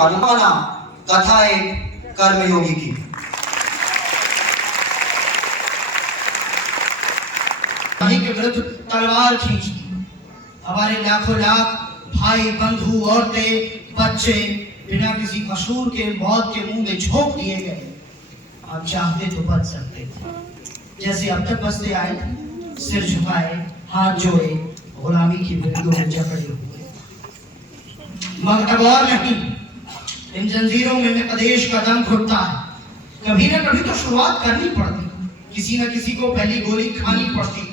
अनुमाना कथा एक कर्मयोगी की। के विरुद्ध तलवार खींच दी। हमारे लाखों लाख भाई बंधु औरतें बच्चे बिना किसी कसूर के मौत के मुंह में झोंक दिए गए। हम चाहते तो बच सकते थे, जैसे अब तक बचते आए, सिर झुकाए, हाथ जोड़े, गुलामी की बेड़ियों में जकड़े हुए। मगर अब और नहीं, इन जंजीरों में कदेश का दम घुटता है। कभी ना कभी तो शुरुआत करनी पड़ती, किसी न किसी को पहली गोली खानी पड़ती।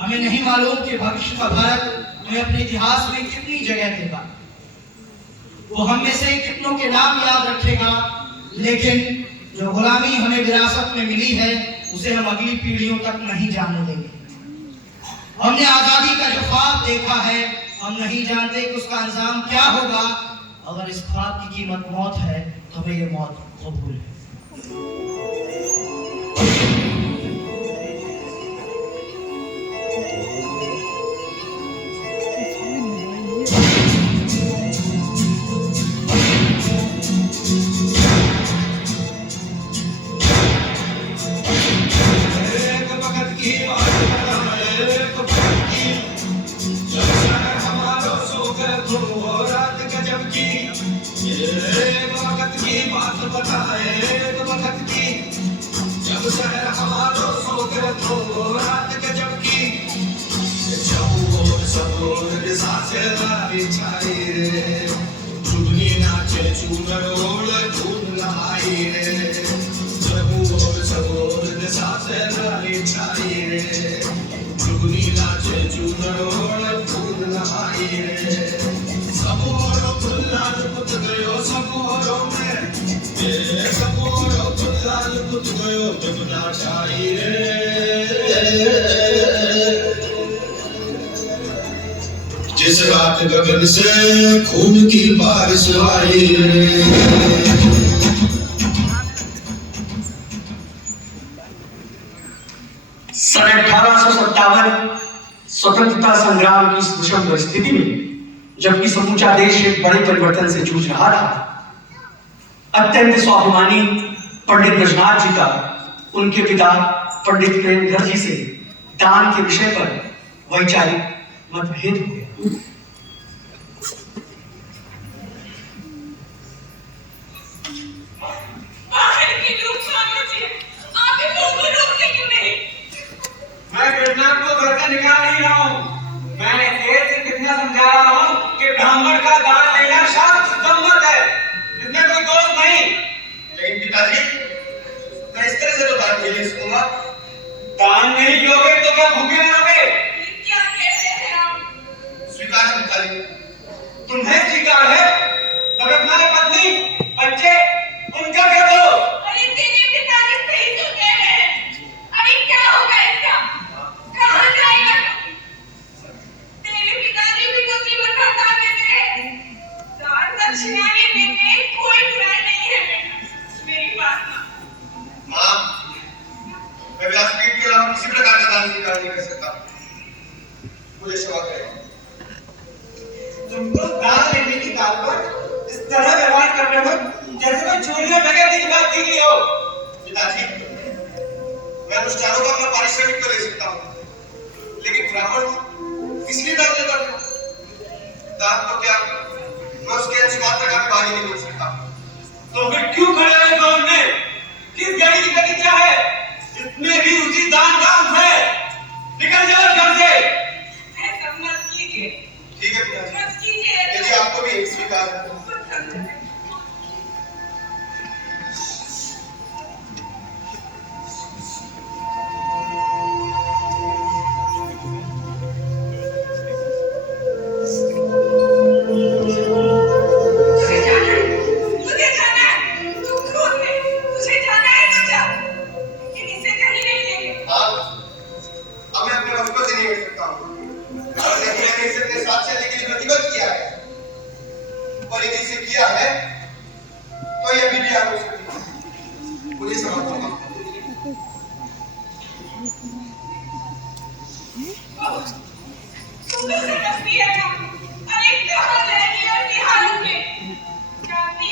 हमें नहीं मालूम कि भविष्य का भारत हमें अपने इतिहास में कितनी जगह देगा, वो हम में से कितनों के नाम याद रखेगा, लेकिन जो गुलामी हमें विरासत में मिली है उसे हम अगली पीढ़ियों तक नहीं जाने देंगे। हमने आजादी का जो ख्वाब देखा है, हम नहीं जानते कि उसका अंजाम क्या होगा। अगर इस ख्वाब की कीमत मौत है तो हमें ये मौत कबूल है। जिस रात गगन से खून की बारिश आई सन 1857 स्वतंत्रता संग्राम की इस विषम परिस्थिति में, जबकि समूचा देश एक बड़े परिवर्तन से जूझ रहा था, अत्यंत स्वाभिमानी पंडित ब्रजनाथ जी का उनके पिता पंडित प्रेमधर जी से दान के विषय पर वैचारिक मतभेद हो गया। मैं कृष्णा को घर से निकाल नहीं रहा हूँ। मैं देर से कितना समझा रहा हूँ कि ब्राह्मण का दान लेना शास्त्र सम्मत है, इसमें कोई दोष नहीं। लेकिन पिताजी, मैं इस तरह से तो दान नहीं ले सकूंगा। दान नहीं लोगे तो क्या भूखे रहोगे? क्या कहते हैं आप? स्वीकार है पिताजी। तुम्हें स्वीकार है, तब अपना पत्नी बच्चे उनका क्या दो? अरे तेरे पिताजी सही तो कह रहे हैं। अरे क्या होगा इसका? कहाँ जाएगा? तेरे पिताजी भी तो जीवन भर दान देते हैं। दान दक्षिणा लेने में कोई बुराई नहीं है बेटा। मेरी बात मान। माँ, मैं व्यासपीठ के अलावा किसी प्रकार का दान स्वीकार नहीं कर सकता। मुझे क्षमा करें। तुम तो दान लेने की बात पर इस तरह व्यवहार कर रहे हो जैसे कोई चोरी और डकैती की बात की गई हो। पिताजी, मैं अनुष्ठानों का अपना पारिश्रमिक तो ले सकता हूँ, लेकिन ब्राह्मण हूँ, इसलिए दान लेता हूँ। दान तो क्या, मैं उसके अंश मात्र का भी भागी नहीं बन सकता। तो फिर क्यों खड़े हुए गौर में? किस गाड़ी की गति क्या है? इसमें भी उसी दान का अंश है। निकल जाओ घर से। ऐसा मत कीजिए। ठीक है पिताजी, मत कीजिए। यदि आपको भी एक स्वीकार है। तुम तो समझती है ना? अरे कहाँ जाएगी और निहारूंगे? जानती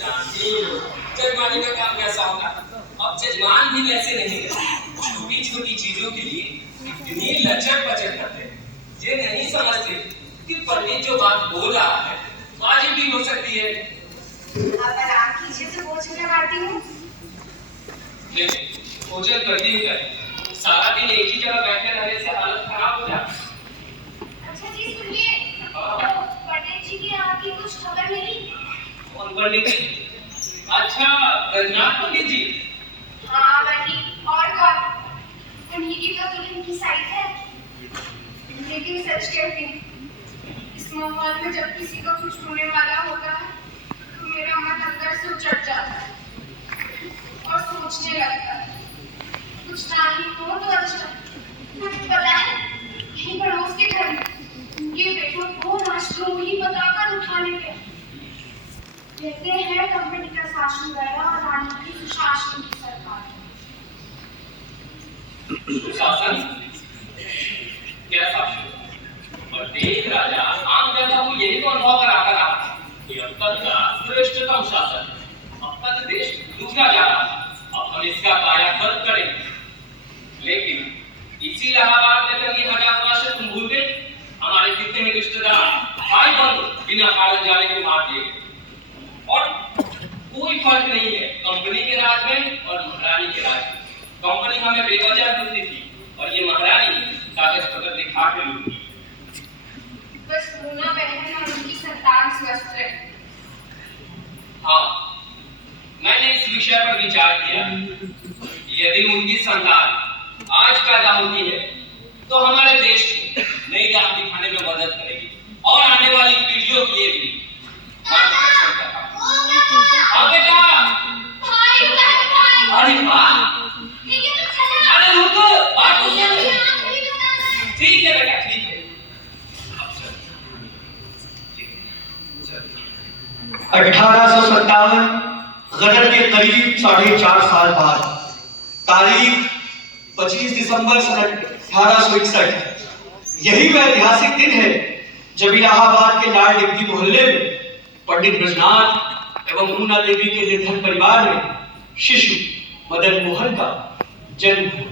जानती हो जजमानी का काम कैसा होता है। अब जजमान भी वैसे नहीं रहे, छोटी छोटी चीजों के लिए इतनी लचर पचर करते हैं। ये नहीं समझते कि पंडित जो बात बोल रहा है वाजिब भी हो सकती है। अगर आप कीजिए तो बोझ लगाती हूँ। भोजन करती ही करे, सारा दिन एक ही जगह बैठे रहने से हालत खराब हो जाती है। अच्छा जी सुनिए, तो पंडित जी की आपकी कुछ खबर मिली? कौन पंडित जी? अच्छा रघुनाथ पंडित जी। हाँ वही, और कौन? उन्हीं की तो दुल्हन की साइड है। लेकिन सच कहती हूँ, इस माहौल में जब किसी का कुछ होने वाला होता है तो मेरा मन अंदर से उचट जाता है और सोचने लगता है कुछ ना ही हो तो अच्छा। पता है यहीं पड़ोस के घर में उनके बेटों को राष्ट्रों ही बताकर उठाने गए। कहते हैं कंपनी का शासन गया और रानी की सुशासन की सरकार। सुशासन? क्या शासन? और देख राजा, आम जनता को यही तो अनुभव कराता रहा कि अब तक का श्रेष्ठतम शासन, अब तक देश डूबता जा रहा है। अब हम इसका कायाकल्प करेंगे। लेकिन इसी इलाहाबाद में कहीं 1000 वर्ष से तुम भूल गए, हमारे कितने ही रिश्तेदार भाई बंधु बिना कारण जाने के मार दिए गए। और कोई फर्क नहीं है कंपनी के राज में और महारानी के राज में। कंपनी हमें बेवजह लूटती थी और ये महारानी कागज पत्र दिखा के लूटती। बस मुन्ना बहन और उनकी संतान स्वस्थ रहे। हाँ, मैंने इस विषय पर विचार किया। यदि उनकी संतान आज पैदा होती है तो हमारे देश को नई राह दिखाने में मदद करेगी और आने वाली पीढ़ियों के लिए भी मार्गदर्शन करेगा। हाँ बेटा। अरे वाह, अरे रुको, बात तो सुन। ठीक है बेटा, ठीक है। 1857 गदर के करीब 4.5 साल बाद तारीख 25 दिसंबर सन 1861 यही वह ऐतिहासिक दिन है जब इलाहाबाद के लाल डिग्गी मोहल्ले में पंडित ब्रजनाथ एवं मुन्ना देवी के निर्धन परिवार में शिशु मदन मोहन का जन्म हुआ।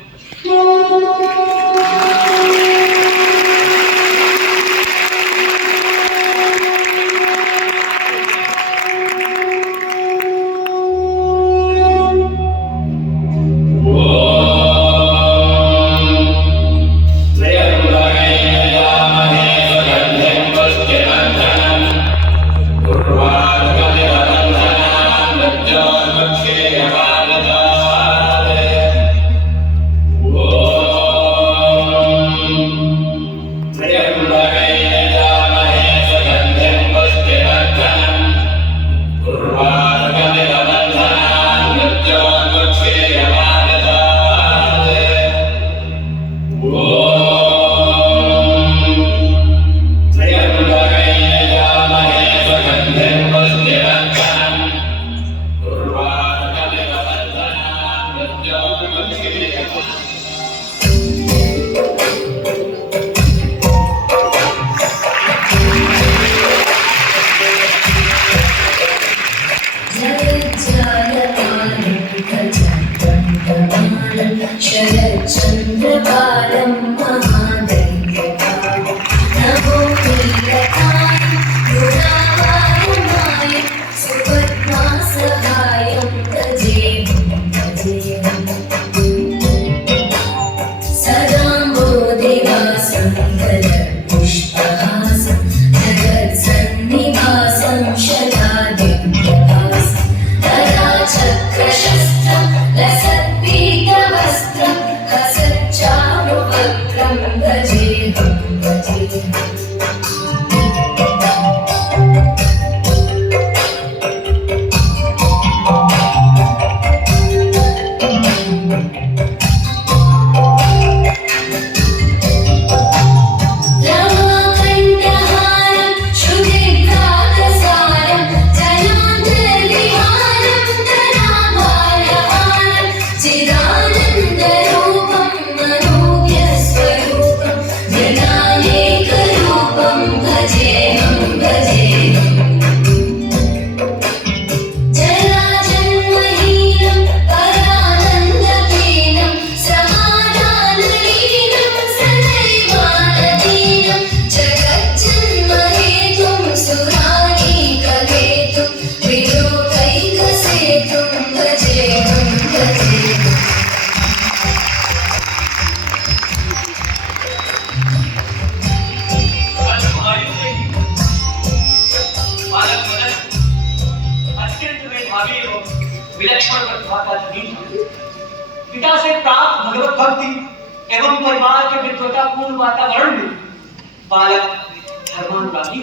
विलक्षण प्रतिभा का धनी था। पिता से प्राप्त भगवत भक्ति एवं परिवार के मित्रतापूर्ण वातावरण में बालक धर्मानुरागी।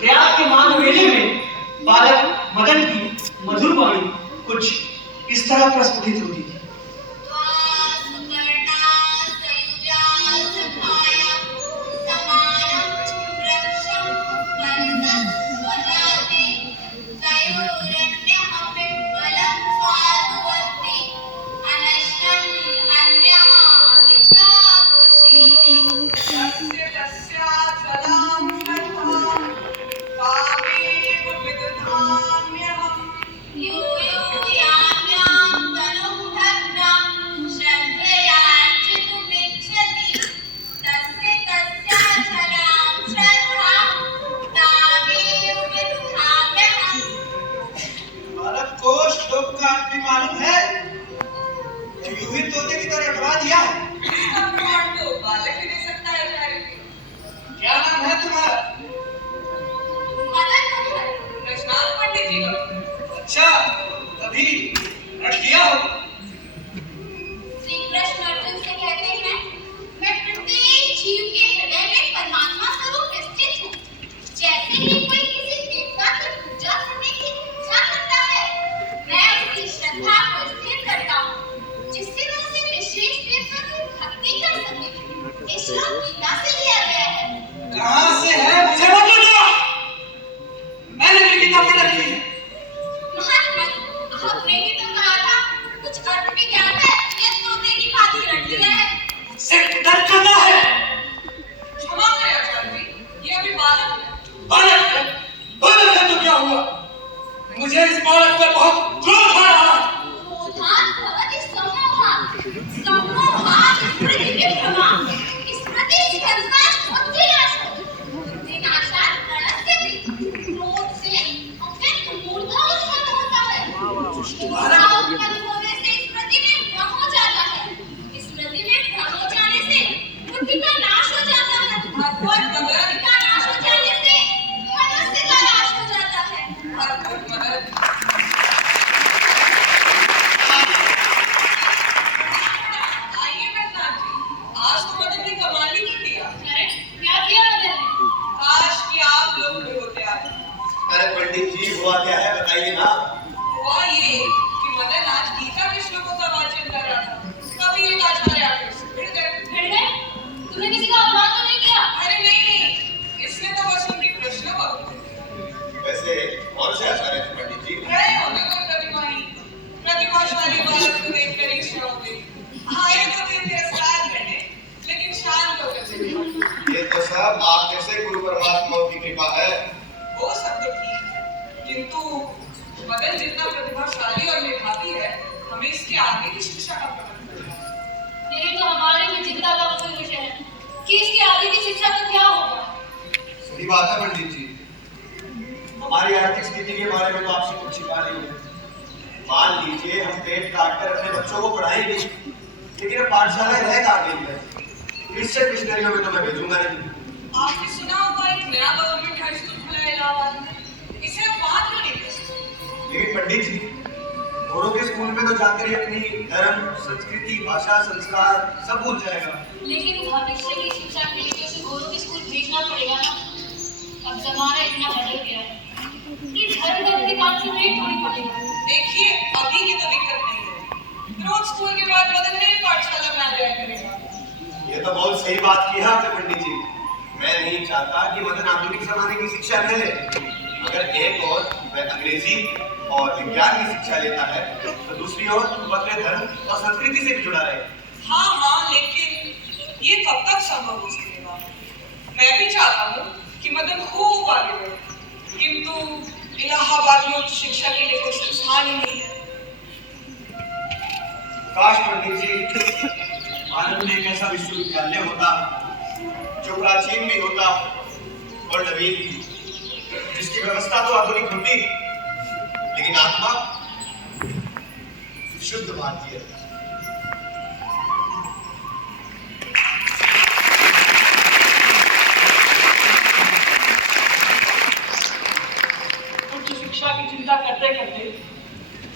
प्रयाग के मान मेले में बालक मदन की मधुर वाणी कुछ इस तरह प्रस्फुटित होती थी।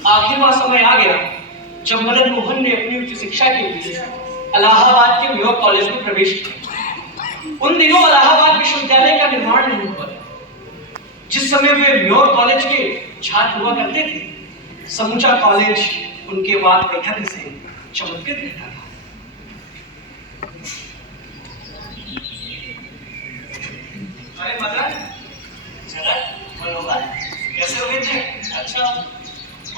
आखिर वह समय आ गया जब मदन मोहन ने अपनी उच्च शिक्षा के लिए इलाहाबाद के म्योर कॉलेज में प्रवेश किया। उन दिनों इलाहाबाद विश्वविद्यालय का निर्माण नहीं हुआ था। जिस समय वे म्योर कॉलेज के छात्र हुआ करते थे, समूचा कॉलेज उनके वाक वैखरी से चमत्कृत रहता था। अरे मदन, झलक, मनोहर, कैसे हुए थे? अच्छा,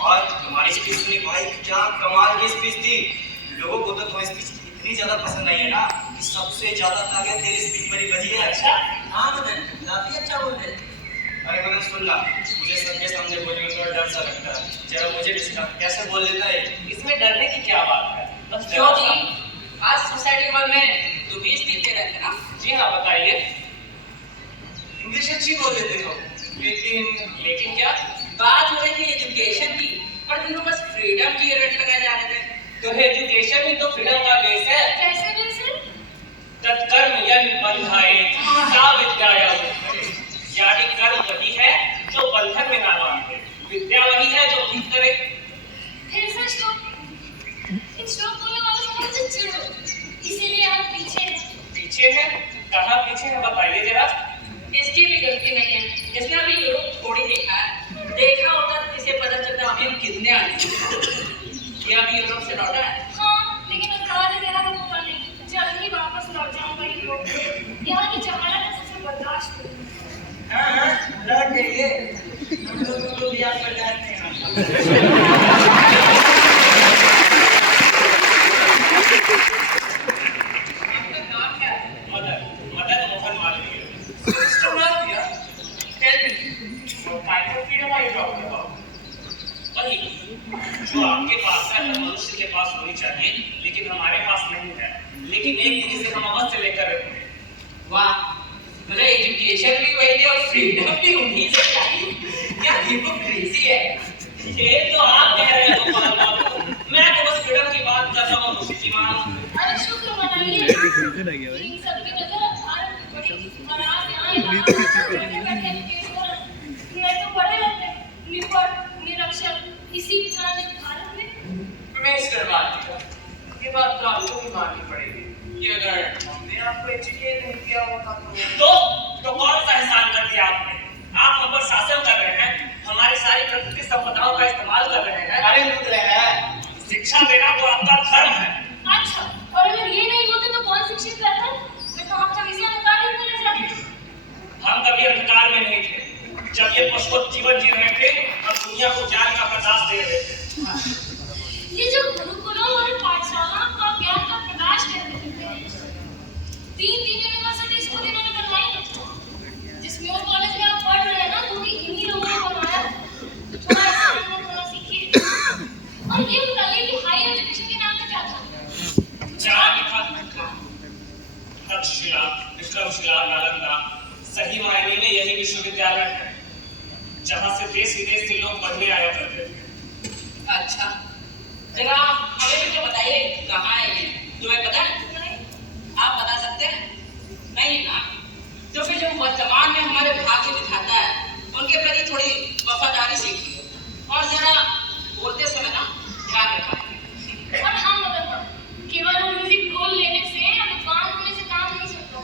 और तुम्हारी स्पीच सुनी भाई, क्या कमाल की स्पीच थी। लोगों को तो तुम्हारी स्पीच इतनी ज्यादा पसंद आई है ना कि सबसे ज्यादा ताकत तेरी स्पीच मेरी बजी है। अच्छा, हाँ मदन, काफी अच्छा बोल रहे। अरे मदन सुन ला, मुझे सबके सामने बोलने में थोड़ा डर सा लगता है। जरा मुझे कैसे बोल लेता है? इसमें डरने की क्या बात है? बस क्यों जी? आज सोसाइटी हॉल में तो 20 देते रहते ना। जी हाँ, बताइए। इंग्लिश अच्छी बोल लेते हो, लेकिन क्या? बात हो रही थी एजुकेशन की, पर तुम लोग बस फ्रीडम की रेट लगाए जा रहे थे। तो एजुकेशन ही तो फ्रीडम का बेस है। कैसे बेस? तत्कर्म यन बंधाए सा विद्याया, यानी कर्म वही है जो बंधन में ना बांधे, विद्या वही है जो ठीक करे। फिर से स्टॉप बोलने वालों से मुझे चिढ़ हो, इसीलिए हम पीछे हैं। पीछे है? कहाँ पीछे है, बताइए जरा। इसकी भी गलती नहीं है, इसने अभी यूरोप थोड़ी देखा है। देखा होता तो इसे पता चलता अभी हम कितने आगे। ये अभी यूरोप से लौटा है। हाँ, लेकिन मैं आज मेरा तो मौका नहीं, जल्द ही वापस लौट जाऊंगा यूरोप। यहाँ की जमानत मुझसे बर्दाश्त नहीं। हाँ, लौट जाइए, हम लोग याद कर जाते हैं। मदन मोहन मालवीय। वही जो आपके पास है, हर मनुष्य के पास होनी चाहिए, लेकिन हमारे पास नहीं है। लेकिन एक दिन इसे हम अवश्य लेकर रहेंगे। वाह, मतलब एजुकेशन भी वही थी और फ्रीडम भी उन्हीं से चाहिए। क्या हिपोक्रेसी है। ये तो आप कह रहे हो गोपाल बाबू, मैं तो बस फ्रीडम की बात कर रहा हूँ श्रीमान। अरे शुक्र मनाइए, इन सब की वजह भारत की बड़ी और आप मैं तो बड़े रहते निपट निरक्षर इसी कारण भारत में। मिस्टर मालवीय, ये बात तो आपको भी माननी पड़ेगी कि अगर हमने आपको एजुकेट नहीं किया होता तो कौन सा एहसान कर दिया आपने? आप हम पर शासन कर रहे हैं, हमारी सारी प्रकृति संपदाओं का इस्तेमाल कर रहे हैं। अरे लूट रहे हैं। शिक्षा देना तो आपका धर्म है। अच्छा, और अगर ये नहीं होते तो कौन शिक्षित करता? मैं तो हम कभी से अंधकार में चले जाते। हम कभी अंधकार में नहीं थे। जब ये पशुवत जीवन जी रहे थे, हम दुनिया को ज्ञान का प्रकाश दे रहे थे। ये जो गुरुकुलों और पाठशालाओं का ज्ञान का प्रकाश कर रहे थे, तीन यूनिवर्सिटीज खुद इन्होंने बनवाई। जिस म्योर कॉलेज में आप पढ़ रहे हैं ना, वो भी इन्हीं लोगों ने बनवाया। थोड़ा इसमें थोड़ा सीखिए। और ये बताइए कि हाई एजुकेशन के नाम पे क्या था? जहाँ लिखा तक्षशिला, विक्रमशिला, नालंदा, सही मायने में यही विश्वविद्यालय है जहाँ से देश विदेश से लोग पढ़ने आया करते थे। अच्छा, जरा हमें भी तो बताइए कहाँ है ये? तुम्हें पता है? आप बता सकते हैं? नहीं ना? तो फिर जो वर्तमान में हमारे भाग्य दिखाता है, उनके प्रति थोड़ी वफादारी सीखिए और जरा बोलते समय ना ध्यान रखें। और हाँ मदन, केवल म्यूजिक रोल लेने से या विद्वान होने से काम नहीं चलता।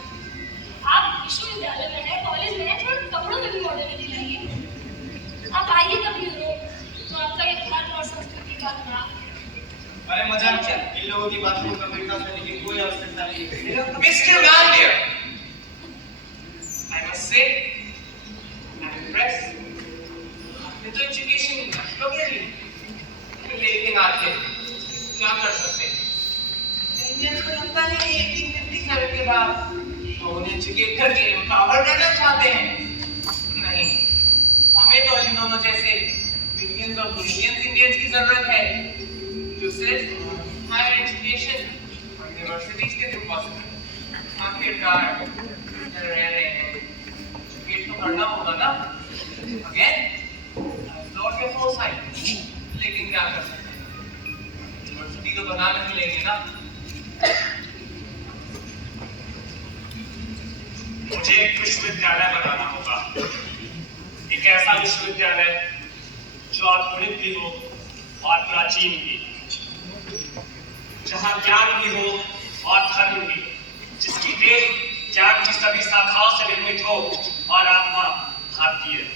आप विश्वविद्यालय में है, कॉलेज में है, थोड़ा कपड़ों में भी मॉडर्निटी लाइए। आप आइए कभी यूरोप, तो आपका ये धर्म और संस्कृति का अपना। अरे मजाक क्या, इन लोगों की बात को गंभीरता से लेने की कोई आवश्यकता नहीं है। Mister Malviya, I must say, I'm impressed. आपने तो एजुकेशन लोगे नहीं, लेकिन आगे क्या कर सकते हैं? इंडियंस को लगता है कि 1857 के बाद वो उन्हें एजुकेट करके एम्पावर करना चाहते हैं। नहीं, हमें तो इन दोनों जैसे मिलियंस और बिलियंस इंडियंस की जरूरत है जो सिर्फ हायर एजुकेशन और यूनिवर्सिटीज के थ्रू पॉसिबल। आखिरकार रह रहे हैं, एजुकेट तो करना होगा ना। अगेन लॉट ऑफ फोरसाइट, लेकिन क्या कर सकते हैं, यूनिवर्सिटी तो बना नहीं लेंगे ना। मुझे एक विश्वविद्यालय बनाना होगा, एक ऐसा विश्वविद्यालय जो आधुनिक भी हो, और प्राचीन भी, जहां ज्ञान भी हो और धर्म भी, जिसकी देह ज्ञान की सभी शाखाओं से निर्मित हो और आत्मा भारतीय।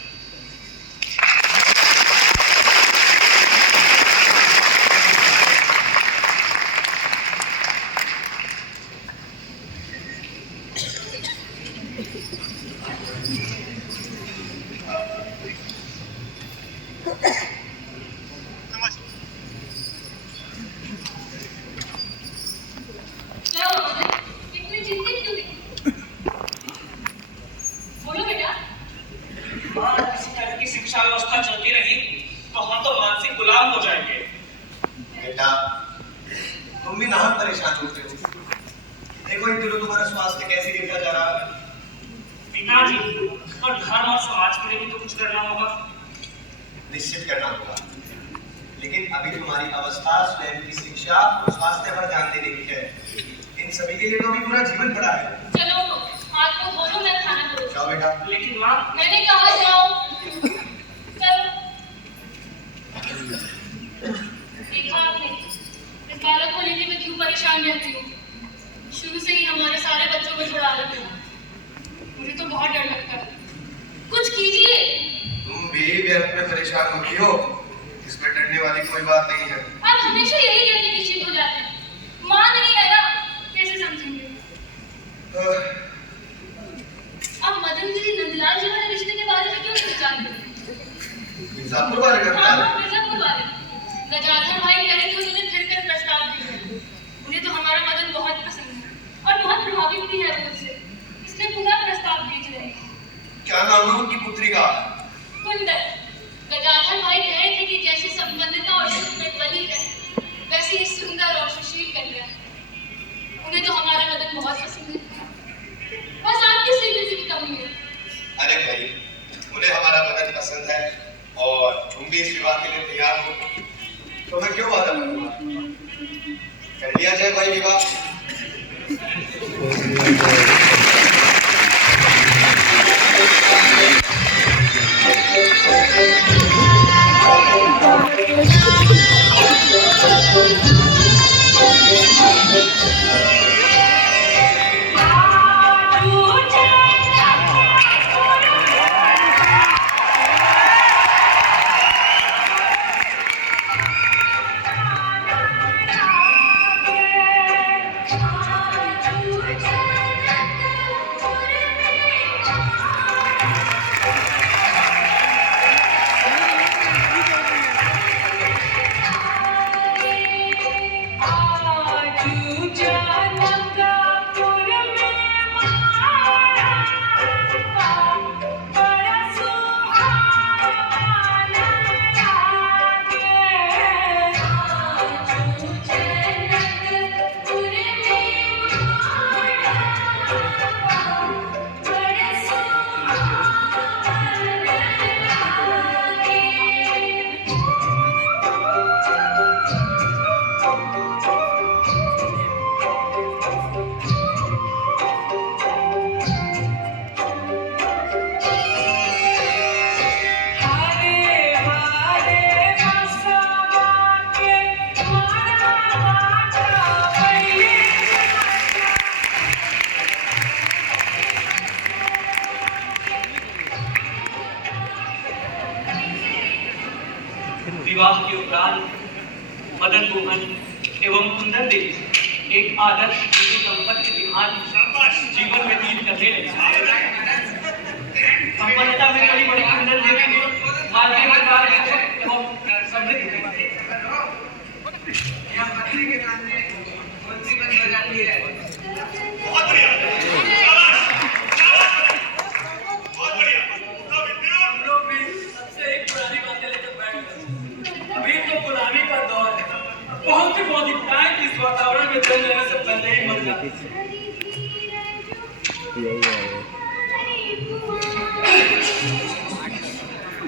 क्या हुआ मदन? इतनी चिंतित क्यों दिख? बोलो बेटा। मां, इस तरह की शिक्षा व्यवस्था चलती रही तो हम तो मानसिक गुलाम हो जाएंगे। बेटा, तुम भी नाहक परेशान होते हो। देखो इन दिनों तुम्हारा स्वास्थ्य कैसे गिरता जा रहा है। पिताजी, और धर्म और समाज के लिए भी तो कुछ करना होगा। निश्चित करना होगा, लेकिन अभी तुम्हारी अवस्था स्वयं की शिक्षा और स्वास्थ्य पर ध्यान देने की है। इन सभी के लिए तो अभी पूरा जीवन पड़ा है। चलो हाथ को धो लो, मैं खाना करूँ। जाओ बेटा। लेकिन मां, मैंने कहा जाओ। चलो। देखा आपने इस बालक को लेकर मैं क्यों परेशान रहती हूँ। शुरू से ही हमारे सारे बच्चों में थोड़ा अलग है। मुझे तो बहुत डर लगता है। कुछ कीजिए। तुम भी व्यर्थ में परेशान होती हो, इसमें डरने वाली कोई बात नहीं है। आप हमेशा यही कहकर निश्चित हो जाते हैं। माँ नहीं है ना, कैसे समझेंगे? आप मदनगिरी नंदलाल जी वाले रिश्ते के बारे में क्यों विचार कर रहे हैं? मिर्जापुर वाले का हाँ, मिर्जापुर वाले। गजाधर भाई कह रहे थे उन्होंने फिर कर प्रस्ताव दिया। उन्हें तो हमारा मदन बहुत पसंद है और बहुत प्रभावित भी है वो उससे, इसलिए पुनः प्रस्ताव भेज रहे हैं। क्या नाम है उनकी पुत्री का? कुंदन। गजाधर भाई कह रहे थे कि जैसे संबंधिता और शुभ में बनी है, वैसे ही सुंदर और सुशील कन्या। उन्हें तो हमारा मदन बहुत पसंद है। बस आपकी स्वीकृति की कमी है। अरे भाई, उन्हें हमारा मदन पसंद है और तुम भी इस विवाह के लिए तैयार हो, तो मैं क्यों बाधा करूंगा? कर लिया जाए भाई विवाह। विवाह के उपरांत मदन मोहन एवं कुंदन देवी एक आदर्श हिंदू दंपत्ति विधान जीवन व्यतीत करने लगे। संपन्नता में बड़ी बड़ी कुंदन देवी मालवीय परिवार एवं समृद्ध थे। बहुत बढ़िया, बहुत बढ़िया। हम लोग भी सबसे एक पुरानी बातें लेकर बैठ गए। अभी तो पुरानी का दौर है। बहुत सी बौद्धिकताएं इस वातावरण में जन्म लेने से पहले ही मर जाती हैं।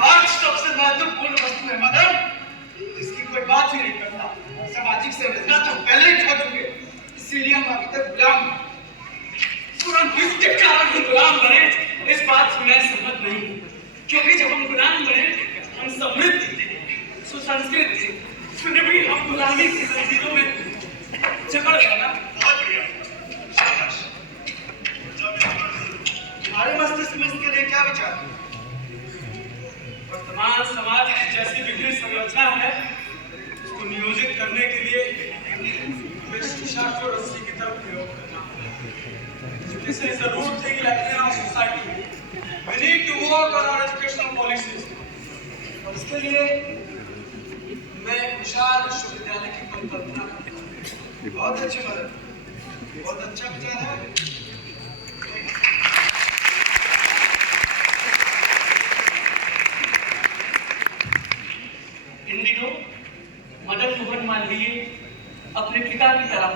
आज सबसे महत्वपूर्ण वस्तु है मदन, इसकी कोई बात ही नहीं करता। सामाजिक संरचना तो पहले ही खो चुके, इसीलिए हम अभी तक गुलाम हैं। तुरंत किसके कारण हम गुलाम बने, इस बात से मैं सहमत नहीं हूँ। क्योंकि जब हम गुलाम बने, हम समृद्ध थे, सुसंस्कृत थे, तूने भी हम गुलामी की जंजीरों में जकड़ गया ना। बहुत बढ़िया, शाबाश। तुम्हारे मस्तिष्क में इसके लिए क्या विचार है? वर्तमान समाज की जैसी विकृत संरचना है, उसको नियोजित करने के लिए हमें शिक्षा को रस्सी की तरफ प्रयोग करना है। This is the root thing like in our society. We need to work on our educational policies. और इसके लिए मैं विशाल विश्वविद्यालय की परिकल्पना करता हूँ। बहुत अच्छी बात है, बहुत अच्छा विचार है। इन दिनों मदन मोहन मालवीय अपने पिता की तरह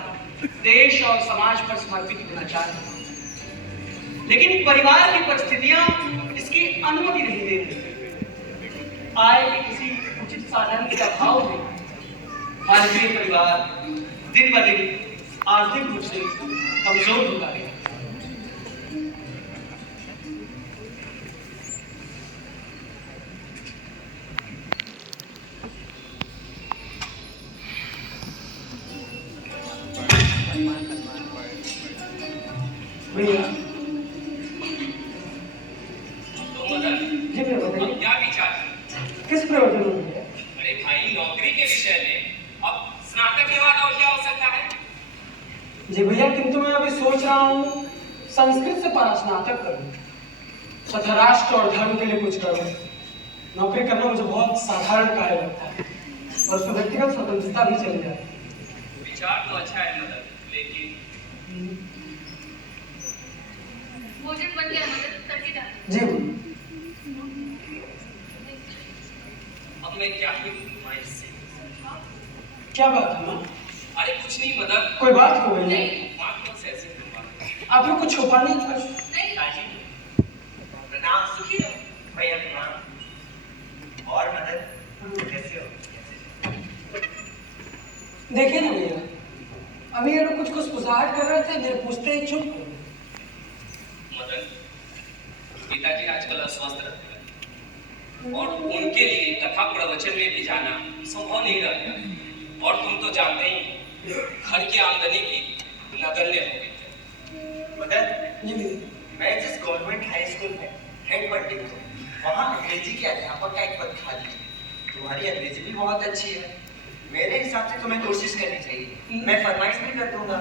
देश और समाज पर समर्पित होना चाहते हैं, लेकिन परिवार की परिस्थितियां इसकी अनुमति नहीं देती। आय के किसी उचित साधन के अभाव में मालवीय परिवार दिन ब दिन आर्थिक रूप से कमजोर होता गया। भैया तो मदन, जी भैया अब बताइए, क्या विचार है? किस प्रयोजन में भैया? अरे भाई, नौकरी के विषय में अब स्नातक के बाद और क्या हो सकता है? जी भैया, किंतु मैं अभी सोच रहा हूँ संस्कृत से परास्नातक करूँ, तथा राष्ट्र और धर्म के लिए कुछ करूँ। नौकरी करना मुझे बहुत साधारण कार्य लगता है और उसमें व्यक्तिगत स्वतंत्रता भी चली जाए। विचार तो अच्छा है मदन, लेकिन भोजन बन गया, मदद करके डाल। जी अब मैं क्या ही तुम्हारे से? क्या बात है माँ? अरे कुछ नहीं मदन। कोई बात हो गई है? नहीं, माँ कौन से ऐसे तुम बात? आप लोग कुछ छुपाने की नहीं, काजी, प्रणाम। सुखी रहो। भैया प्रणाम। और मदन, कैसे हो? देखिए ना भैया, अभी ये लोग कुछ कुछ फुसलाहट कर रहे थे, मेरे पूछते ही चुप। मदन, पिताजी आजकल अस्वस्थ रहते हैं और उनके लिए कथा प्रवचन में भी जाना संभव नहीं रह गया। और तुम तो जानते ही घर की आमदनी की नगण्य हो गई है। मदन, जी मैं जिस गवर्नमेंट हाई स्कूल में हेड पढ़ती हूँ, वहाँ अंग्रेजी के अध्यापक का एक पद खाली है। तुम्हारी अंग्रेजी भी बहुत अच्छी है, मेरे हिसाब से तुम्हें कोशिश करनी चाहिए। मैं फरमाइश भी कर दूंगा,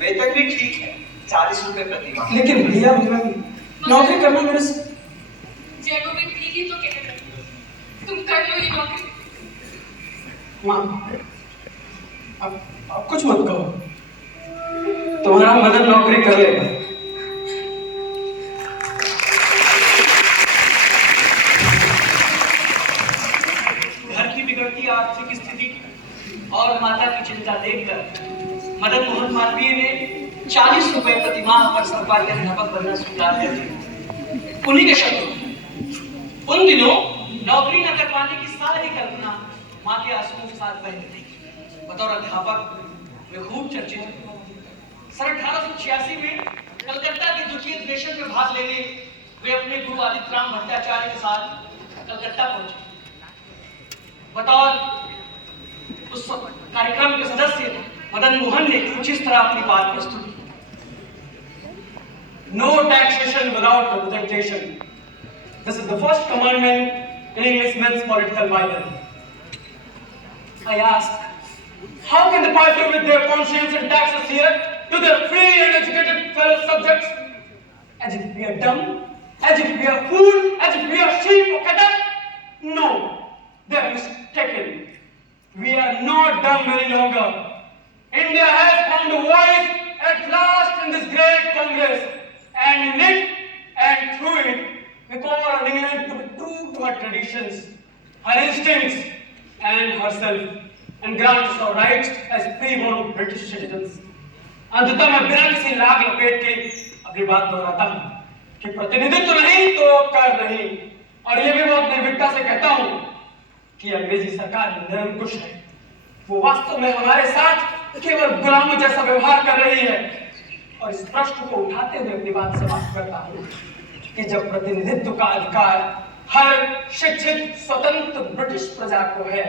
वेतन भी ठीक है, 40 रुपए प्रति माह। लेकिन भैया नौकरी करना मेरे से। जैको भी ठीक ही तो कह रहे, तुम कर लो ये नौकरी। माँ, अब कुछ मत कहो, तुम्हारा मदन नौकरी कर लेगा। घर की बिगड़ती आर्थिक स्थिति और माता की चिंता देखकर मदन मोहन मालवीय ने 40 रुपए प्रति माह पर सरकारी अध्यापक बनना स्वीकार कर लिया। उन्हीं के शब्दों, उन दिनों नौकरी न कर पाने की सारी कल्पना माँ के आंसुओं के साथ बह गई। बतौर अध्यापक वे खूब चर्चित हुए। सन 1886 में कलकत्ता के द्वितीय अधिवेशन में भाग लेने वे अपने गुरु आदित्य राम भट्टाचार्य के साथ कलकत्ता पहुंचे। बतौर उस कार्यक्रम के सदस्य मदन मोहन ने कुछ इस तरह अपनी बात प्रस्तुत की। No taxation without representation. This is the first commandment in Englishman's political Bible. I ask, how can the party with their conscience and taxes here to their free and educated fellow subjects? As if we are dumb, as if we are fools, as if we are sheep or cattle? No, they are mistaken. We are not dumb any longer. India has found a voice at last in this great Congress, and in it and through it, we call on England to be true to her traditions, her instincts, and herself, and grant us our rights as free-born British citizens. अंततः मैं बिना किसी लाग लपेट के अपनी बात दोहराता हूँ कि प्रतिनिधित्व नहीं तो कर नहीं, और ये भी बहुत निर्भीकता से कहता हूँ कि अंग्रेजी सरकार निरंकुश है। वो वास्तव में हमारे साथ केवल गुलामों जैसा व्यवहार कर रही है। और इस प्रश्न को उठाते हुए अपनी बात समाप्त करता हूँ कि जब प्रतिनिधित्व का अधिकार हर शिक्षित स्वतंत्र ब्रिटिश प्रजा को है,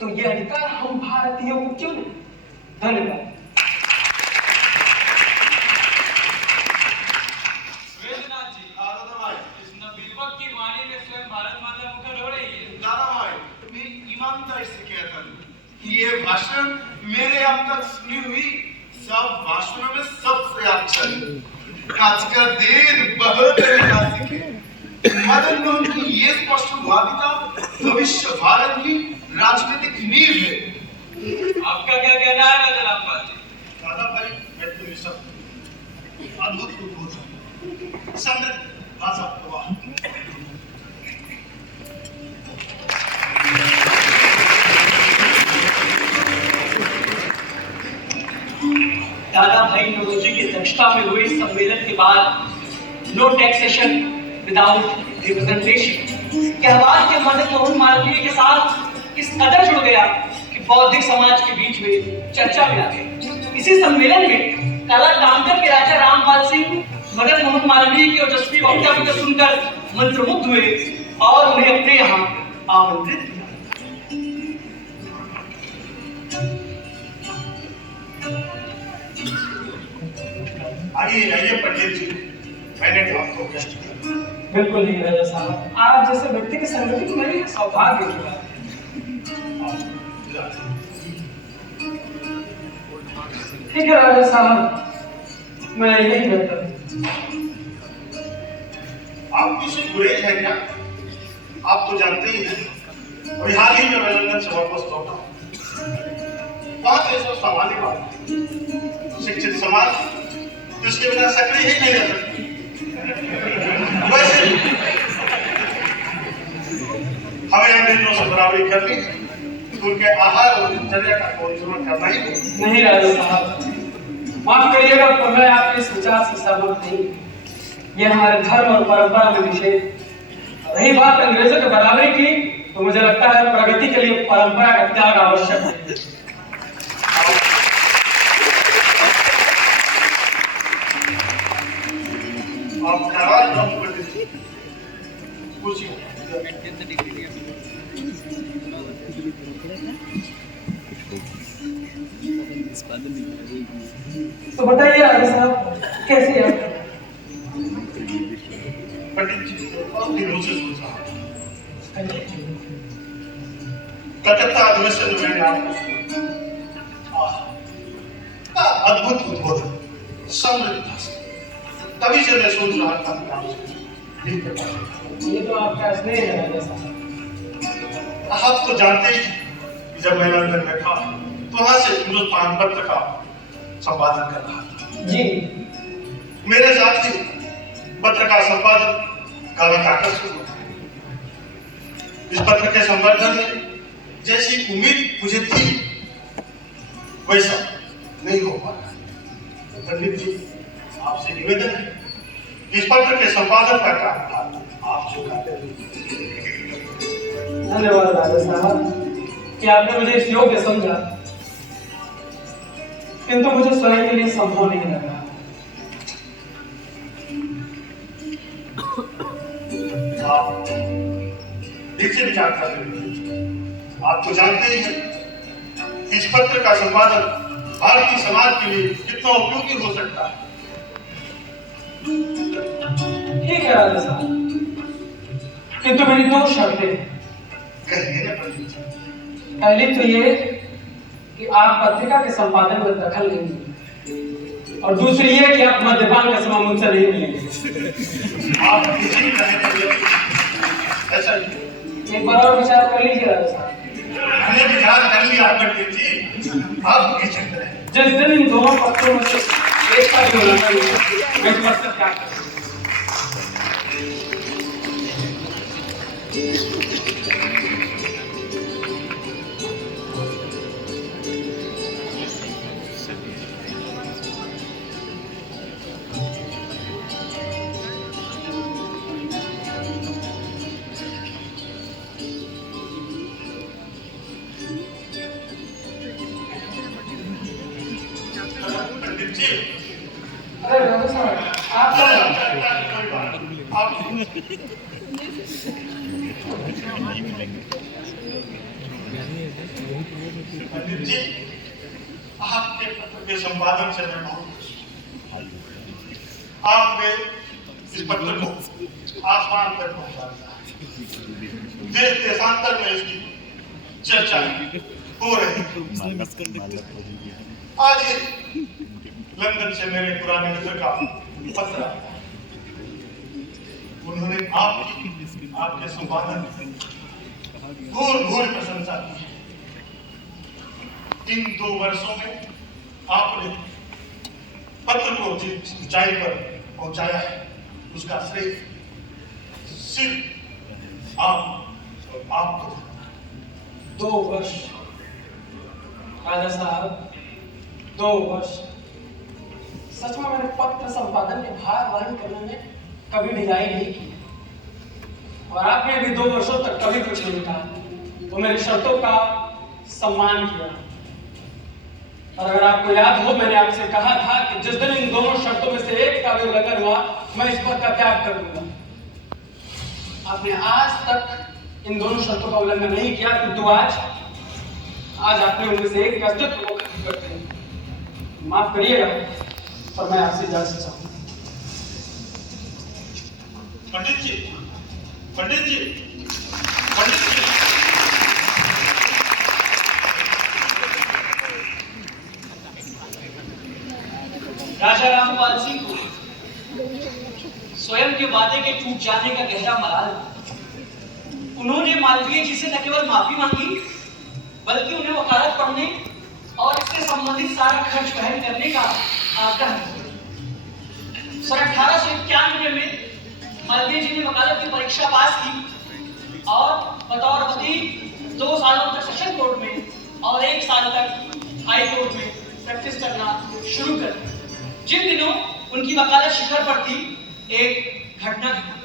तो ये अधिकार हम भारतीयों को क्यों नहीं? धन्यवाद। वेदनाथ जी, इस नवयुवक की वाणी में स्वयं भारत माता मुखर हो रही है। दादा भाई, मैं ईमानदारी से कहता हूँ कि ये भाषण मेरे अब तक सुनी हुई सब भाषणों में सबसे अच्छा है। आज का दिन बहुत ऐतिहासिक है। मदन मोहन की ये स्पष्ट वादिता भविष्य भारत की राजनीतिक नींव है। आपका क्या कहना है मदन रामपाल जी? दादा भाई, मैं तुम्हें सब अद्भुत रूप हो समृद्ध भाषा प्रवाह। दादा भाई नौरोजी की अध्यक्षता में हुए सम्मेलन के बाद नो टैक्सेशन विदाउट रिप्रेजेंटेशन के आवाज के मदन मोहन मालवीय के साथ इस कदर जुड़ गया कि बौद्धिक समाज के बीच में चर्चा में आ गई। इसी सम्मेलन में कला कामकर के राजा रामपाल सिंह मदन मोहन मालवीय के ओजस्वी वक्तव्य को सुनकर मंत्रमुग्ध हुए और उन्हें अपने यहाँ आमंत्रित किया। आइए पंडित जी, मैंने आपको कष्ट दिया। बिल्कुल नहीं राजा साहब, आप जैसे व्यक्ति के संगठन में मेरी सौभाग्य की बात है। ठीक है राजा साहब, मैं यही बेहतर हूँ। आप किसी गुरेज है क्या? आप तो जानते ही हैं। और हाल ही में मैं लंदन से वापस लौटा हूँ। बात है सब सामान्य बात। शिक्षित समाज जिसके बिना सक्रिय ही नहीं रह सकती। वैसे हमें अंग्रेजों से बराबरी करनी है, तो उनके आहार और दिनचर्या का कंट्रोल करना ही होगा। नहीं राजा साहब, माफ करिएगा पर मैं आपके इस विचार से सहमत नहीं। यह हमारे धर्म और परंपरा में निषेध। रही बात अंग्रेजों की बराबरी की, तो मुझे लगता है प्रगति के लिए परंपरा का त्याग आवश्यक है। आप नाराज न हो पंडित जी। पूछिए। तो बताइए राजा साहब, कैसे आप? पंडित जी, बहुत दिनों से सोच रहा हूँ। कलकत्ता अधिवेशन में मैंने आपको सुना। अद्भुत उद्बोधन, समृद्ध भाषण। तभी से मैं सोच रहा था कि आपसे ये तो आपका स्नेह है राजा साहब। आप तो जानते ही कि जब मैं लंदन में था तो वहां से हिंदुस्तान पत्र का संपादन कर रहा था। जी। मेरे साथ ही पत्र का संपादन काला कागज हुआ। इस पत्र के संवर्धन में जैसी उम्मीद मुझे थी वैसा नहीं हो पा रहा। तो पंडित जी, आपसे निवेदन है, इस पत्र के संपादन का काम आप चुकाते हैं। धन्यवाद राजा साहब कि आपने मुझे इस योग्य समझा, किंतु मुझे स्वयं के लिए संभव नहीं लग रहा। आप ठीक से विचार कर रहे हैं। आप तो जानते ही हैं इस पत्र का संपादन भारतीय समाज के लिए कितना उपयोगी हो सकता है। ठीक है राजा साहब, किंतु मेरी दो शर्तें। कहिए ना पंडित जी। पहली तो ये कि आप पत्रिका के संपादन में दखल नहीं देंगे, और दूसरी ये कि आप मद्यपान का समय मुझसे नहीं मिलेंगे। आप किसी भी तरह के ऐसा ही एक बार और विचार कर लीजिए राजा साहब। मैंने विचार कर लिया पंडित जी। आप किस चक्कर है? जिस दिन इन दोनों पत्रों में से एक का भी उल्लंघन हुआ, मैं इस पत्र क्या करूं? पंडित जी, अरे राजा साहब, आप कोई बात नहीं। आप पंडित जी, आपके पत्र के संपादन से मैं बहुत खुश हूं। आपने इस पत्र को आसमान तक पहुंचा दिया। देश देशांतर में इसकी चर्चा हो रही है। आज लंदन से मेरे पुराने मित्र का पत्र आया। उन्होंने आपके संपादन की भूल प्रशंसा की। इन 2 वर्षों में आपने पत्र को जिस ऊंचाई पर पहुंचाया है, उसका श्रेय सिर्फ आपको। 2 वर्ष राजा साहब, 2 वर्ष। सच में मैंने पत्र संपादन के भार वहन करने में कभी ढिलाई नहीं की, और आपने भी 2 वर्षों तक कभी कुछ नहीं कहा। वो मेरी शर्तों का सम्मान किया। और अगर आपको याद हो, मैंने आपसे कहा था कि जिस दिन इन दोनों शर्तों में से एक का भी उल्लंघन हुआ, मैं इस पद का त्याग कर दूंगा। आपने आज तक इन दोनों शर्तों का उल्लंघन नहीं किया, किंतु आज आपने उनमें से एक के अस्तित्व को खत्म कर दिया। माफ करिएगा, और मैं आपसे इजाजत चाहूंगा। पंडित जी, राजा रामपाल सिंह को स्वयं के वादे के टूट जाने का गहरा मलाल। उन्होंने मालवीय जी से न केवल माफी मांगी, बल्कि उन्हें वकालत पढ़ने और इससे संबंधित सारा खर्च वहन करने का आग्रह किया। सन 1891 में मालवीय जी ने वकालत की परीक्षा पास की और बतौर वकील 2 सालों तक सेशन कोर्ट में और 1 साल तक हाई कोर्ट में प्रैक्टिस करना शुरू कर दिया। जिन दिनों उनकी वकालत शिखर पर थी, एक घटना घटी।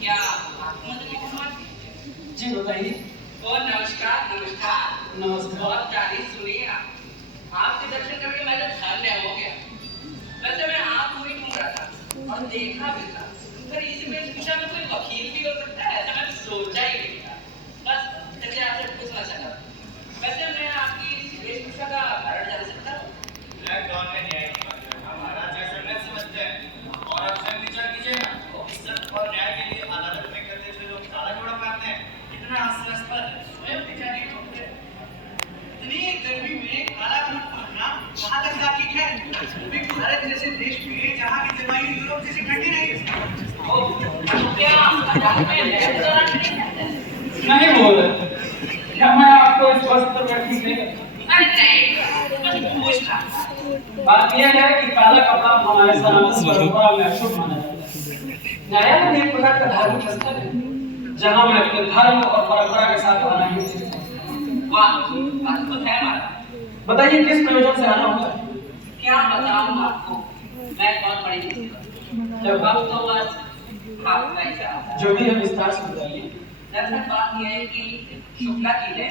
क्या आपको मदद की जरूरत? जी बताइए। नमस्कार। बहुत तारीफ सुनी आपके दर्शन करके मैं तो धन्य हो गया। वैसे मैं आपको ही ढूंढ रहा था और देखा भी था, पर इस वेशभूषा में कोई वकील भी हो सकता है, ऐसा मैंने सोचा ही नहीं था। बस इसलिए आपसे पूछना चाहता। वैसे मैं आपकी इस वेशभूषा का कारण जान सकता हूँ? हमारा जैसा मैं समझते हैं, और आप स्वयं विचार कीजिए ना, इज्जत और न्याय के लिए अदालत में करते हुए लोग काला जोड़ा पहनते हैं, कितना हास्यास्पद है। स्वयं विचार नहीं होते। इतनी गर्मी में काला रंग पहनना कहाँ तक तार्किक है? वो भी भारत जैसे देश में जहाँ की जलवायु यूरोप जैसी ठंडी नहीं है। ओह, क्या अदालत में लहर दौरान नहीं बोल रहे। क्या मैं आपको इस वस्त्र में ठीक नहीं करता? अरे नहीं, बस पूछ रहा। बात यह है कि काला कपड़ा हमारे सनातन परंपरा में अशुभ माना जाता है। न्यायालय एक प्रकार का धार्मिक स्थल है, जहाँ मैं अपने धर्म और परंपरा के साथ आना ही उचित समझता हूं। वाह, अद्भुत है हमारा। बताइए किस प्रयोजन से आना होगा? क्या बताऊं आपको, मैं बहुत बड़ी मुसीबत। जब अब तो बस आपका ही चाहता। जो भी है विस्तार से बताइए। दरअसल बात यह है कि शुक्ला की है।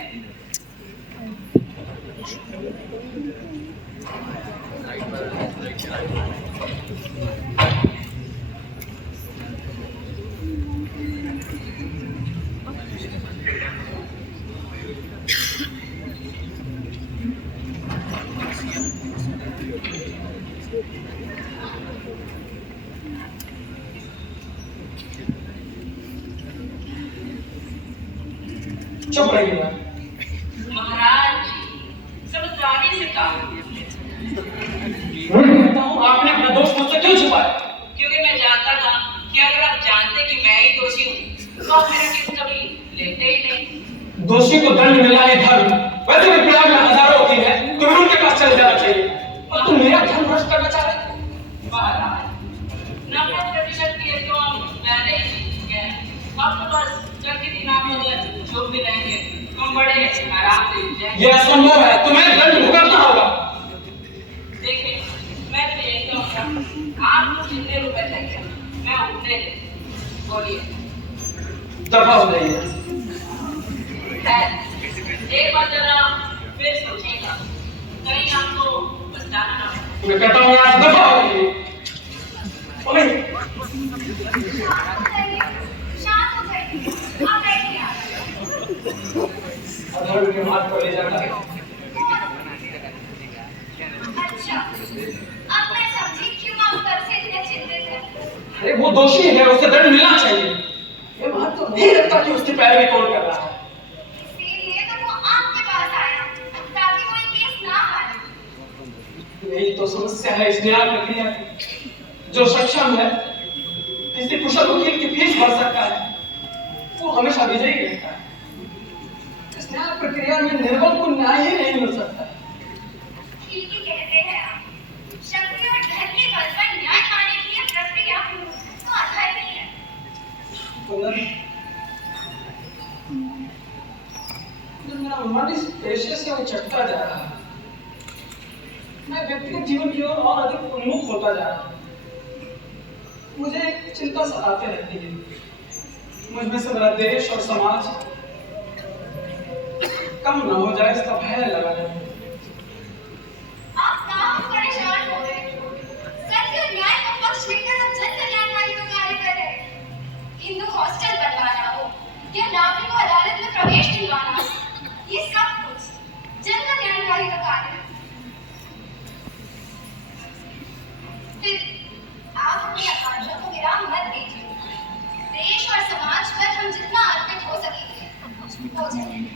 चुप रहिएगा। महाराज समझदारी से कहा। मैं कहता हूँ आपने अपना दोष मुझसे क्यों छुपाया? क्योंकि मैं जानता था कि अगर आप जानते कि मैं ही दोषी हूँ, तो आप मेरा केस कभी लेते ही नहीं। दोषी को दंड मिलना ही धर्म। वैसे भी प्रयाग में हजारों होती है, तुम्हें उनके पास चले जाना चाहिए। और तुम मेरा धर्म भ्रष्ट करना चाह रहे थे? महाराज 90% केस तो हम पहले ही जीत चुके हैं। अब तो बस जब के दिन आप मुझे जो भी रहेंगे, तुम बड़े आराम से जीत जाएंगे। यह असंभव है, तुम्हें दंड भुगतना होगा। देखिए, मैं तो यही कहूँगा, आपको जितने रुपए चाहिए, मैं उतने दे। बोलिए। दफा हो जाइए। एक बार जरा फिर सोचेगा, कहीं आपको बताना ना। मैं कहता हूँ यहाँ दफा हो जाइए। शांत हो जाइए, आप बैठिए। अधर्म के मार्ग पर ले जाता है। अच्छा, अब मैं समझी क्यों आप घर से इतने चिंतित हैं। अरे वो दोषी है, उसे दंड मिलना चाहिए। ये बात तो नहीं लगता कि उसकी पैरवी कौन कर रहा है। इसीलिए तो वो आपके पास आया, ताकि वो ये केस ना हारे। यही तो समस्या है इस न्याय प्रक्रिया की। जो सक्षम है किसी कुशल वकील की फीस भर सकता है, वो हमेशा विजयी रहता है। इस न्याय प्रक्रिया में निर्बल को न्याय ही नहीं मिल सकता। ठीक ही कहते हैं आप। शक्ति और धन के बल पर न्याय पाने की ये प्रक्रिया तो अधर्मी है। मेरा मन इस पेशे से उचटता जा रहा है। मैं व्यक्तिगत जीवन की ओर और अधिक उन्मुख होता जा रहा हूँ। मुझे एक चिंता सताते रहती है। मुझमें से मेरा देश और समाज कम न हो जाए इसका भय लगा है। आप कहाँ परेशान हो रहे हैं? सत्य और न्याय का पक्ष लेकर आप जन कल्याणकारी का कार्य कर रहे हैं। हिंदू हॉस्टल बनवाना हो या नागरिक को अदालत में प्रवेश दिलवाना हो, ये सब कुछ जन कल्याणकारी का कार्य है। फिर आप अपनी आकांक्षा को विराम मत दीजिए। देश और समाज पर हम जितना अर्पित हो सकेंगे हो जाएंगे।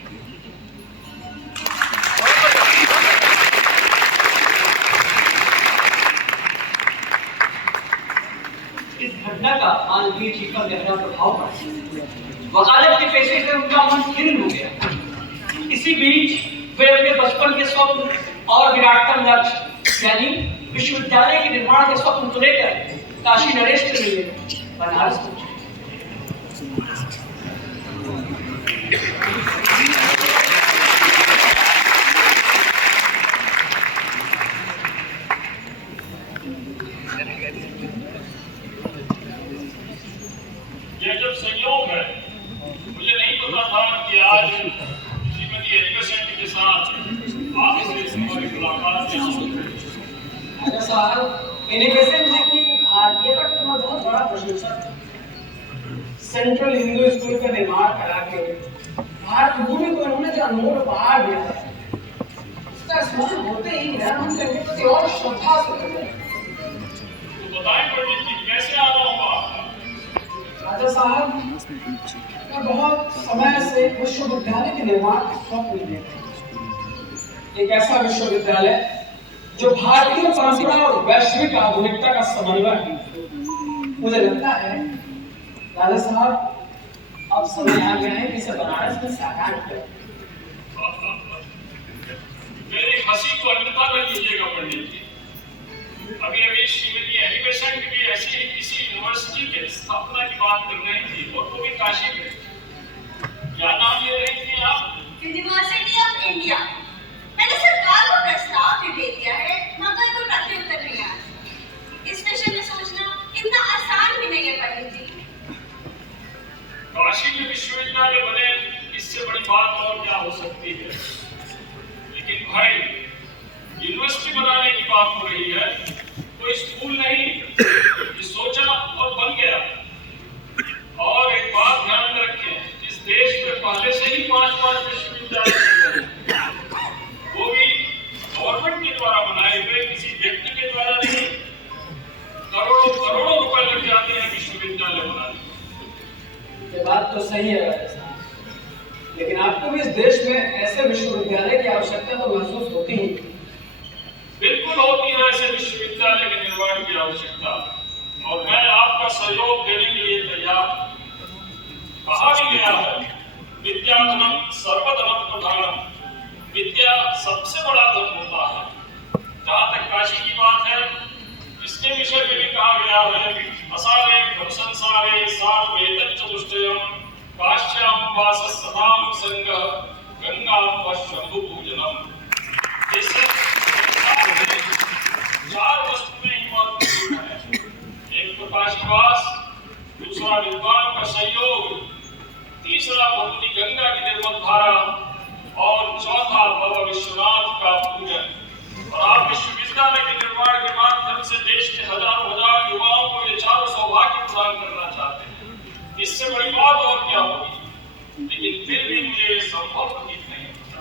इस घटना का मानवीय जी पर गहरा प्रभाव पड़ा। वकालत के पेशे से उनका मन खिन्न हो गया। इसी बीच वे अपने बचपन के स्वप्न और विराटतम लक्ष्य यानी विश्वविद्यालय के निर्माण के स्वप्न को लेकर काशी नरेश के लिए बनारस पहुंचे। यह जब संयोग है, मुझे नहीं पता था कि आज श्रीमती एलिफेसेंट के साथ आपसे हमारी मुलाकात यहाँ होगी। अरे साहब, एलिफेसेंट जी की भारतीयता का मैं बहुत बड़ा प्रशंसक हूँ। सेंट्रल हिंदू स्कूल का निर्माण करा के भारत भूमि को इन्होंने जो अनमोल उपहार दिया है, उसका स्मरण होते ही मेरा मन इनके प्रति और श्रद्धा से भर गया। तो बताएं पंडित जी, कैसे आ रहा हूँ आपका? राजा साहब, मैं बहुत समय से विश्वविद्यालय के निर्माण का स्वप्न देखता हूँ। एक ऐसा विश्वविद्यालय जो भारतीय परंपरा और वैश्विक आधुनिकता का समन्वय है। मुझे लगता है राजा साहब, अब समय आ गया है कि इसे बनारस में साकार करें। मेरी हंसी को अन्यथा न लीजिएगा पंडित जी। अभी श्रीमती एलिफेसेंट भी ऐसी ही किसी यूनिवर्सिटी की स्थापना की बात कर रही थी, और वो भी काशी में। क्या नाम ले रही थी आप? University of India. मैंने सरकार को प्रस्ताव भी भेज दिया है, मगर कोई प्रत्युत्तर नहीं आया। इस विषय में सोचना इतना आसान भी नहीं है पंडित जी। काशी में विश्वविद्यालय बने, इससे बड़ी बात और क्या हो सकती है। लेकिन भाई, यूनिवर्सिटी बनाने की बात हो रही है, कोई स्कूल नहीं। ये सोचा और बन गया। और एक बात ध्यान में रखें, इस देश में पहले से ही 5-5 विश्वविद्यालय हैं, वो भी गवर्नमेंट के द्वारा बनाए हुए, किसी व्यक्ति के द्वारा नहीं। करोड़ों करोड़ों रुपए लग जाते हैं विश्वविद्यालय बनाने। ये बात तो सही है राजा साहब, लेकिन आपको भी इस देश में ऐसे विश्वविद्यालय की आवश्यकता तो महसूस होती ही। बिल्कुल होती है ऐसे विश्वविद्यालय के निर्माण की आवश्यकता, और मैं आपका सहयोग देने के लिए तैयार। कहा भी गया है, विद्याधनम सर्वधनम प्रधानम। विद्या सबसे बड़ा धन होता है। जहाँ तक काशी की बात है, इसके विषय में भी कहा गया है, असारे ब्रह्म संसारे सार्ववेदं चतुष्टयम् काश्याम वासस्सताम संग गंगाम व शंभु पूजनम। चार वस्तुएं ही महत्वपूर्ण है। एक प्रकाशवास, दूसरा विद्वान का सहयोग, तीसरा भगवती गंगा की निर्मल धारा और चौथा बाबा विश्वनाथ का पूजन। और आप विश्वविद्यालय के निर्माण के माध्यम से देश के हजारों हजार युवाओं को ये चारों सौभाग्य प्रदान करना चाहते हैं। इससे बड़ी बात और क्या होगी, लेकिन फिर भी मुझे संभव प्रतीत नहीं होता।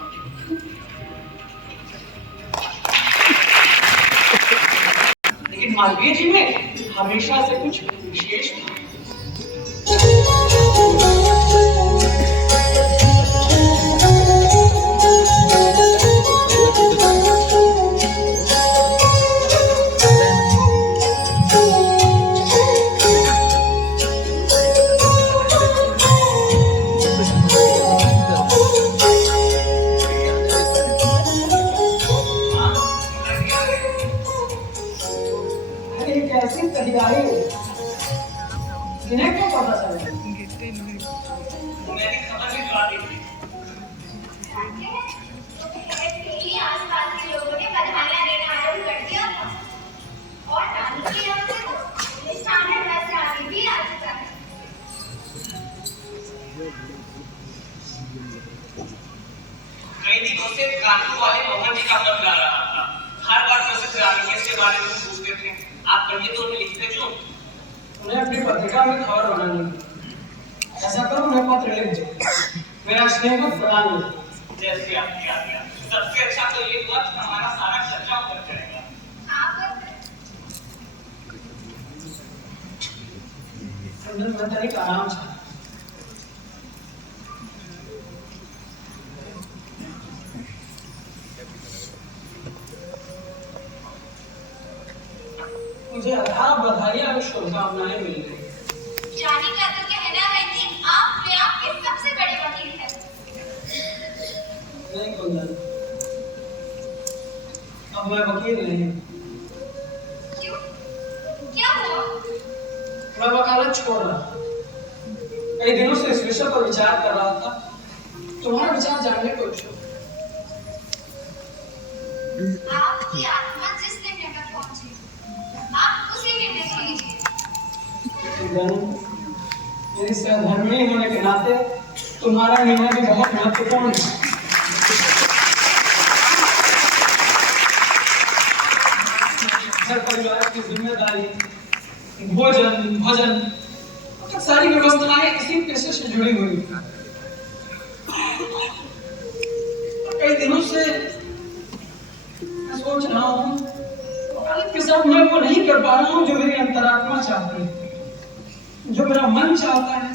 लेकिन मालवीय जी में हमेशा से कुछ विशेष था। कैसी तैयारी इन्हें क्या पता चला? मैंने खबर भी दिला दी थी। आसपास के लोगों ने बधाइयां देना आरंभ कर दिया था और रानी की ओर से तो स्टैंडर्ड बस रानी भी आ चुका है। कई दिनों से कानपुर वाले मोहन जी का पद ला रहा था। हर बार प्रसिद्ध रानी के इसके बारे में पूछते थे। आप पढ़िए तो उन्हें लिखते क्यों? उन्हें अपनी पत्रिका में खबर बनानी है। ऐसा करो, उन्हें पत्र लिख दो, मेरा स्नेह को प्रदान करो। जैसे आपकी आज्ञा। सबसे अच्छा तो ये हुआ कि हमारा सारा खर्चा ऊपर चढ़ेगा। मैं तनिक आराम से मुझे अथाह बधाइयां और शुभकामनाएं मिल गई। जानी का तो कहना है कि आप अपने आप के सबसे बड़े वकील हैं। नहीं कुंदन, अब मैं वकील नहीं। क्यों? क्या हुआ? मैं वकालत छोड़ रहा। कई दिनों से इस विषय पर विचार कर रहा था। तुम्हारा विचार जानने को इच्छुक। आपकी आत्मा जिस निर्णय पर पहुंची, आप उसी निर्णय को लीजिए। मेरी सहधर्मिणी होने के नाते तुम्हारा निर्णय भी बहुत महत्वपूर्ण है। घर परिवार की जिम्मेदारी, भोजन, भजन, तक सारी व्यवस्थाएं इसी पेशे से जुड़ी हुई हैं। कई दिनों से मैं सोच रहा हूँ के साथ मैं वो नहीं कर पा रहा हूँ जो मेरी अंतरात्मा चाहती है, जो मेरा मन चाहता है,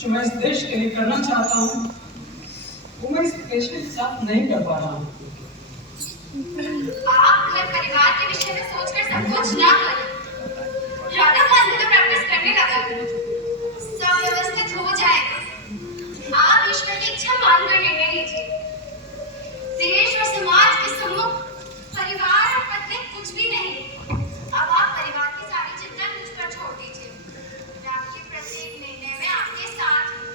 जो मैं इस देश के लिए करना चाहता हूँ, वो मैं इस देश के साथ नहीं कर पा रहा हूँ। आप घर परिवार के विषय में सोचकर संकोच ना करें। राधा मान तो प्रैक्टिस करने लगा, सब व्यवस्थित हो जाएगा। आप ईश्वर की इच्छा मानकर निर्णय लीजिए। देश और समाज के सम्मुख परिवार और पत्नी कुछ भी नहीं। अब आप परिवार की सारी चिंता मुझ पर छोड़ दीजिए। मैं आपके प्रत्येक निर्णय में आपके साथ हूँ।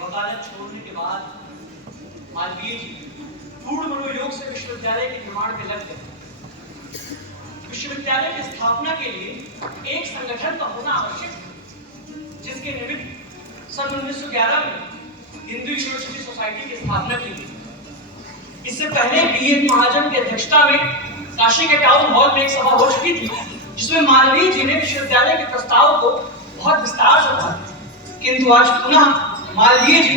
वकालत छोड़ने के बाद मालवीय जी पूर्ण मनोयोग से विश्वविद्यालय के निर्माण में लग गए। विश्वविद्यालय की स्थापना के लिए एक संगठन का होना आवश्यक है, जिसके निमित्त सन 1911 में हिंदू यूनिवर्सिटी सोसाइटी की स्थापना की गई। इससे पहले बीए महाजन की अध्यक्षता में काशी के टाउन हॉल में एक सभा हो चुकी थी, जिसमें मालवीय जी ने विश्वविद्यालय के प्रस्ताव को बहुत विस्तार से पढ़ा। किंतु आज पुनः मालवीय जी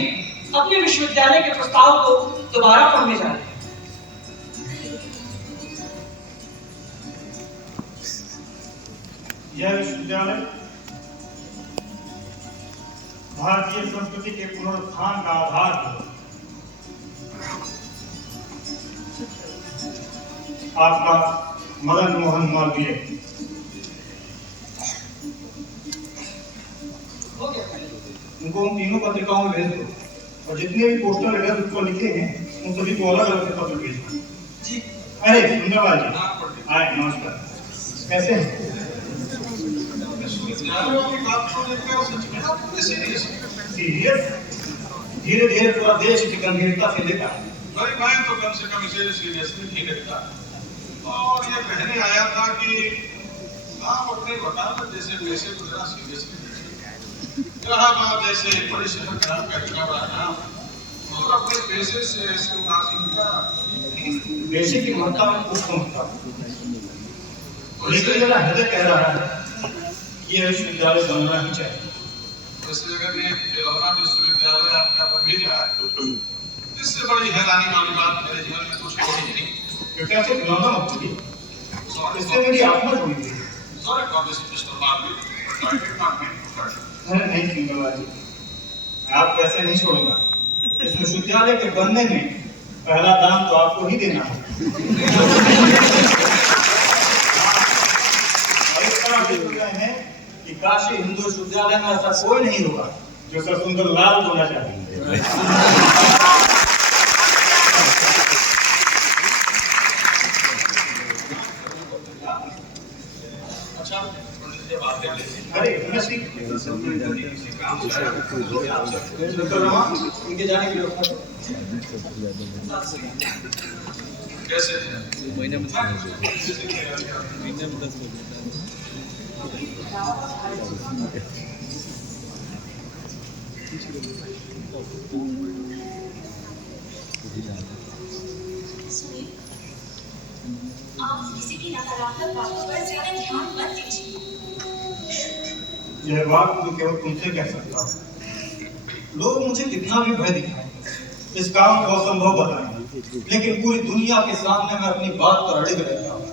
अपने विश्वविद्यालय के प्रस्ताव को दोबारा पढ़ने जा रहे हैं। यह विश्वविद्यालय भारतीय संस्कृति के पुनरुत्थान का आधार है। आपका मदन मोहन मालवीय। उनको उन तीनों पत्रिकाओं में भेज दो और जितने भी पोस्टर वगैरह उसको लिखे हैं उन सभी को अलग अलग से पत्र भेज दो। जी। अरे धन्यवाद जी। आए नमस्कार। कैसे हैं? सीरियस? धीरे धीरे पूरा देश की गंभीरता से लेता है। मैं तो कम से कम इसे सीरियसली नहीं लेता। और ये कहने आया था कि आप अपने वकालत जैसे पैसे को जरा सीरियसली लीजिए। इलाहाबाद जैसे बड़े शहर का आपका इतना बड़ा नाम और अपने पैसे से ऐसे मुलाजिम का पैसे की महत्ता में कुछ समझता हूँ, लेकिन मेरा हृदय कह रहा है ये विश्वविद्यालय बनना ही चाहिए। वैसे अगर ये बेलौना विश्वविद्यालय आपका बन भी जाए इससे बड़ी हैरानी वाली बात मेरे जीवन में कुछ होगी नहीं। क्योंकि ऐसे खिलौना मत कीजिए, इससे मेरी आत्मा जुड़ी हुई है। Sorry for this, Mr. Marvin, but I did not mean to hurt you. नहीं सिंगलवार जी, मैं आपको ऐसे नहीं छोड़ूंगा। इस विश्वविद्यालय के बनने में पहला दान तो आपको ही देना है। और इस तरह से बोल रहे हैं कि काशी हिंदू विश्वविद्यालय में ऐसा कोई नहीं होगा जो सर सुंदर लाल होना चाहेंगे। अच्छा, ये बातें अरे नमस्ते, इनके जाने की व्यवस्था कैसे सुनिए, आप किसी की नकारात्मक बातों पर ज्यादा ध्यान मत दीजिए। यह बात मैं केवल तुमसे कह सकता हूँ। लोग मुझे कितना भी भय दिखाएं, इस काम को असंभव बताएं, लेकिन पूरी दुनिया के सामने मैं अपनी बात पर अड़िग रहता हूँ।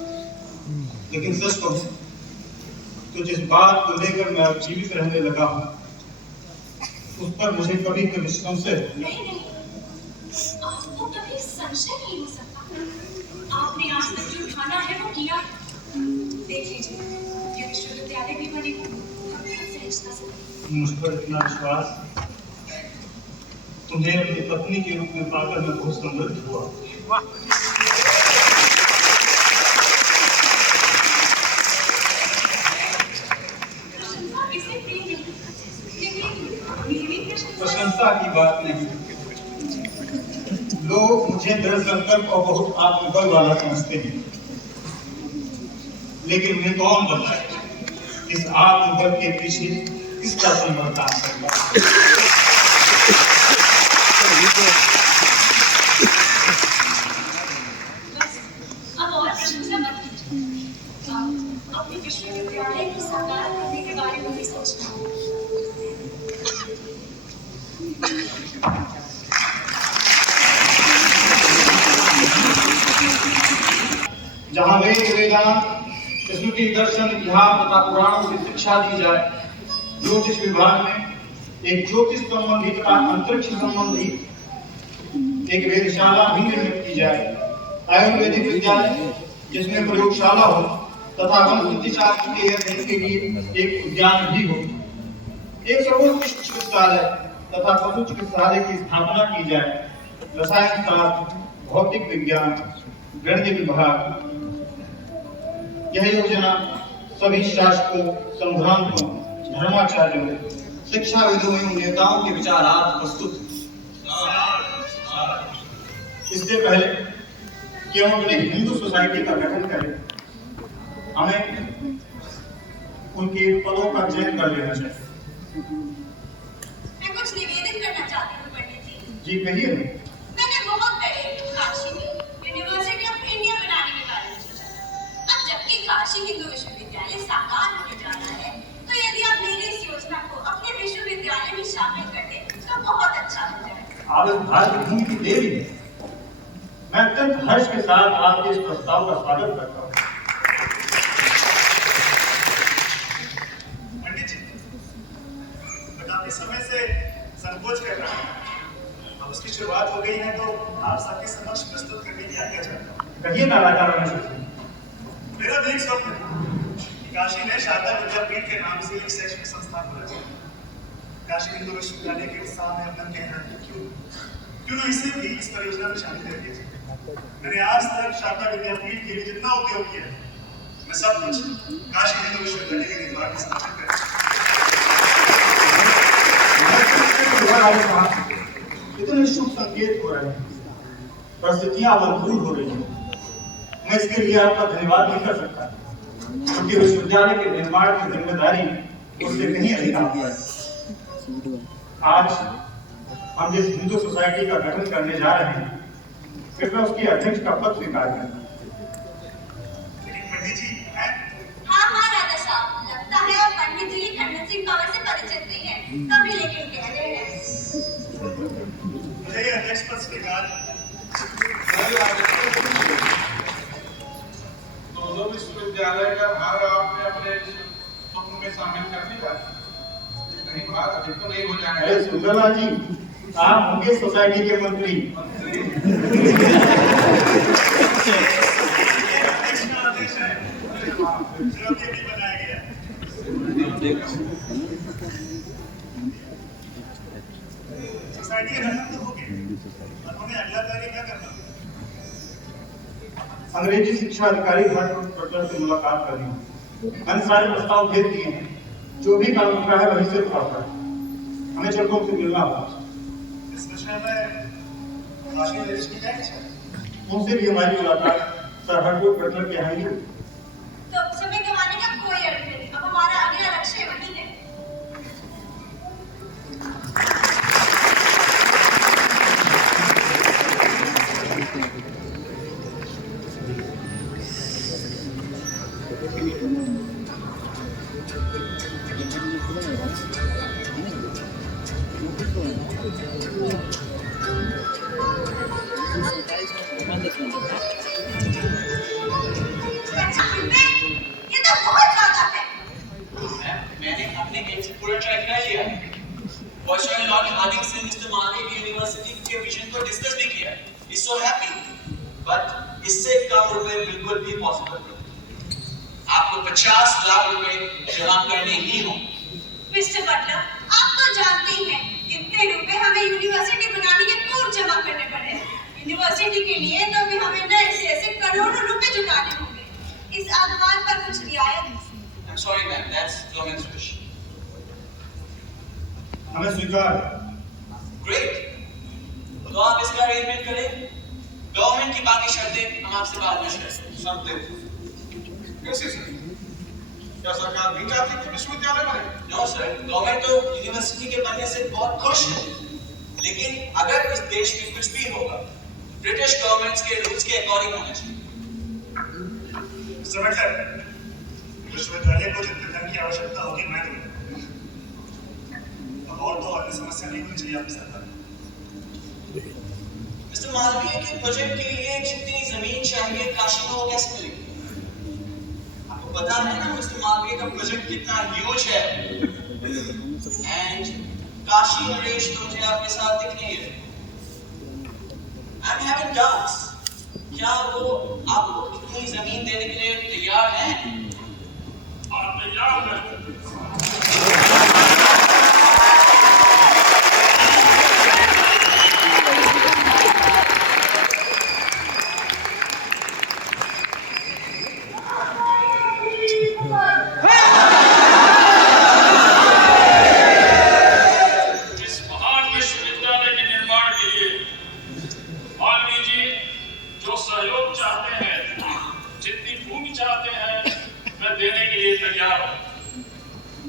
लेकिन सच कहूं तो जिस बात को लेकर मैं अब जीवित रहने लगा हूँ उस पर मुझे कभी कभी संशय नहीं, आपको कभी संशय नहीं हो सकता। आपने आज तक जो ठाना है वो किया। देख लीजिए, ये विश्वविद्यालय भी बनेगा। मुझ पर इतना विश्वास तुम्हें अपनी पत्नी के रूप में पाकर मैं बहुत समृद्ध हुआ। प्रशंसा की बात नहीं, लोग मुझे दरअसल और बहुत आत्मबल वाला समझते हैं, लेकिन मैं कौन बताए इस आत्मबल के पीछे किसका समर्थन करना। अब और प्रशंसा मत कीजिए। अपने विश्वविद्यालय को साकार करने के बारे में भी सोचना। जहाँ वेद वेदांत स्मृति दर्शन इतिहास तथा पुराणों की शिक्षा दी जाए, ज्योतिष विभाग में एक ज्योतिष संबंधी तथा अंतरिक्ष संबंधी एक वेधशाला भी निर्मित की जाए, आयुर्वेदिक विद्यालय जिसमें प्रयोगशाला हो तथा वनस्पति शास्त्र के अध्ययन के लिए एक उद्यान भी हो, एक सर्वोत्कृष्ट चिकित्सालय तथा पशु चिकित्सालय की स्थापना की जाए, रसायन शास्त्र, भौतिक विज्ञान, गणित विभाग। यह योजना सभी शासकों, संभ्रांतों, धर्माचार्यों, शिक्षाविदों एवं नेताओं के विचारार्थ प्रस्तुत। इससे पहले कि हम अपने हिंदू सोसाइटी का गठन करें, हमें उनके पदों का चयन कर लेना चाहिए। मैं कुछ निवेदन करना चाहती हूँ पंडित जी। जी कहिए। मैंने बहुत पहले काशी में यूनिवर्सिटी ऑफ इंडिया बनाने के बारे में सोचा था। अब जबकि काशी हिंदू विश्वविद्यालय साकार होने जा रहा है, तो यदि आप मेरी इस योजना को अपने विश्वविद्यालय में शामिल कर दें तो बहुत अच्छा हो जाएगा। आप इस भारत भूमि की देवी हैं। मैं अत्यंत हर्ष के साथ आपके इस प्रस्ताव का स्वागत करता हूँ। पंडित जी, मैं काफी समय से संकोच कर रहा हूँ। अब उसकी शुरुआत हो गई है तो आप सबके समक्ष प्रस्तुत करने की आज्ञा चाहता हूँ। कहिए नारायण। मेरा भी एक स्वप्न था कि काशी में शारदा विद्यापीठ के नाम से एक शैक्षणिक संस्था खोला जाए। काशी हिंदू विश्वविद्यालय के सामने अपना कहना है, क्यों न इसे भी इस परियोजना में शामिल कर दिया जाए। मैंने आज तक शारदा विद्यापीठ के लिए जितना उपयोग किया है, मैं सब कुछ काशी हिंदू विश्वविद्यालय के निर्माण में समर्पित कर इतने शुभ संकेत हो रहे हैं, परिस्थितियां अनुकूल हो रही हैं। मैं इसके लिए आपका धन्यवाद नहीं कर सकता, क्योंकि विश्वविद्यालय के निर्माण की जिम्मेदारी उससे कहीं अधिक आती है। आज हम जिस हिंदू सोसाइटी का गठन करने जा रहे हैं, कृपया उसकी अध्यक्ष का पद स्वीकार करना। पंडित जी हाँ राजा साहब, लगता है आप पंडित जी खंडन सिंह कंवर से परिचित नहीं है, कभी लेकिन कह रहे हैं। मुझे ये अध्यक्ष पद स्वीकार। दोनों विश्वविद्यालय का भार आपने अपने स्वप्न में शामिल कर दिया, कहीं भार अधिक तो नहीं हो जाएगा। अरे सुंदरलाल जी, आप होंगे सोसाइटी के मंत्री। सोसाइटी का गठन तो हो गया, अब हमें अगला कार्य क्या करना? अंग्रेजी शिक्षा अधिकारी हॉर्टिकल्चर से मुलाकात करनी। मैंने सारे प्रस्ताव भेज दिए हैं, जो भी काम उनका है वही से उठाता है। हमें चलकर उनसे मिलना होगा। इस विषय में राष्ट्रीय देश की क्या इच्छा है? उनसे भी हमारी मुलाकात सर हॉर्टिकल्चर के यहाँ ही हुई। तो समय गंवाने का कोई अर्थ नहीं, अब हमारा अगला लक्ष्य वही है। ये तो बहुत ज्यादा है। मैंने अपने गेम से पूरा ट्रैक कर लिया। वाइसरॉय लॉर्ड हार्डिंग से मिस्टर मार्वे की यूनिवर्सिटी के विजन को डिस्कस भी किया। इज सो हैप्पी, बट इससे कम रुपए बिल्कुल भी पॉसिबल नहीं। आपको 50 लाख रुपए जमा करने ही हों। मिस्टर बटलर, आप तो जानते ही हैं, इतने रुपए हमें यूनिवर्सिटी बनाने के पूर्व जमा करने पड़े। यूनिवर्सिटी के लिए तो भी हमें नए से ऐसे करोड़ों रुपए जुटाने होंगे। इस आधार पर कुछ रियायत। I'm sorry ma'am, that's government's wish. हमें स्वीकार। Great. तो आप इसका अरेंजमेंट करें। गवर्नमेंट की बाकी शर्तें हम आपसे बाद में शेयर करेंगे। शर्तें कैसे सर? क्या सरकार नहीं चाहती कि विश्वविद्यालय बने? नो सर, गवर्नमेंट तो यूनिवर्सिटी के बनने से बहुत खुश है, लेकिन अगर इस देश में कुछ भी होगा, ब्रिटिश गवर्नमेंट्स के रूल्स के अकॉर्डिंग होना चाहिए। मिस्टर बटलर, विश्वविद्यालय को जितने धन की आवश्यकता होगी मैं दूंगा। अब और तो अन्य समस्या नहीं होनी चाहिए आपकी सरकार। मिस्टर मालवीय के प्रोजेक्ट के लिए जितनी जमीन चाहिए काशी में वो कैसे मिलेगी? आपको पता है ना मिस्टर मालवीय का प्रोजेक्ट कितना ह्यूज है, एंड काशी नरेश तो मुझे आपके साथ दिख नहीं रहे। I'm having doubts. क्या वो आपको इतनी जमीन देने के लिए तैयार हैं? आप तैयार हैं?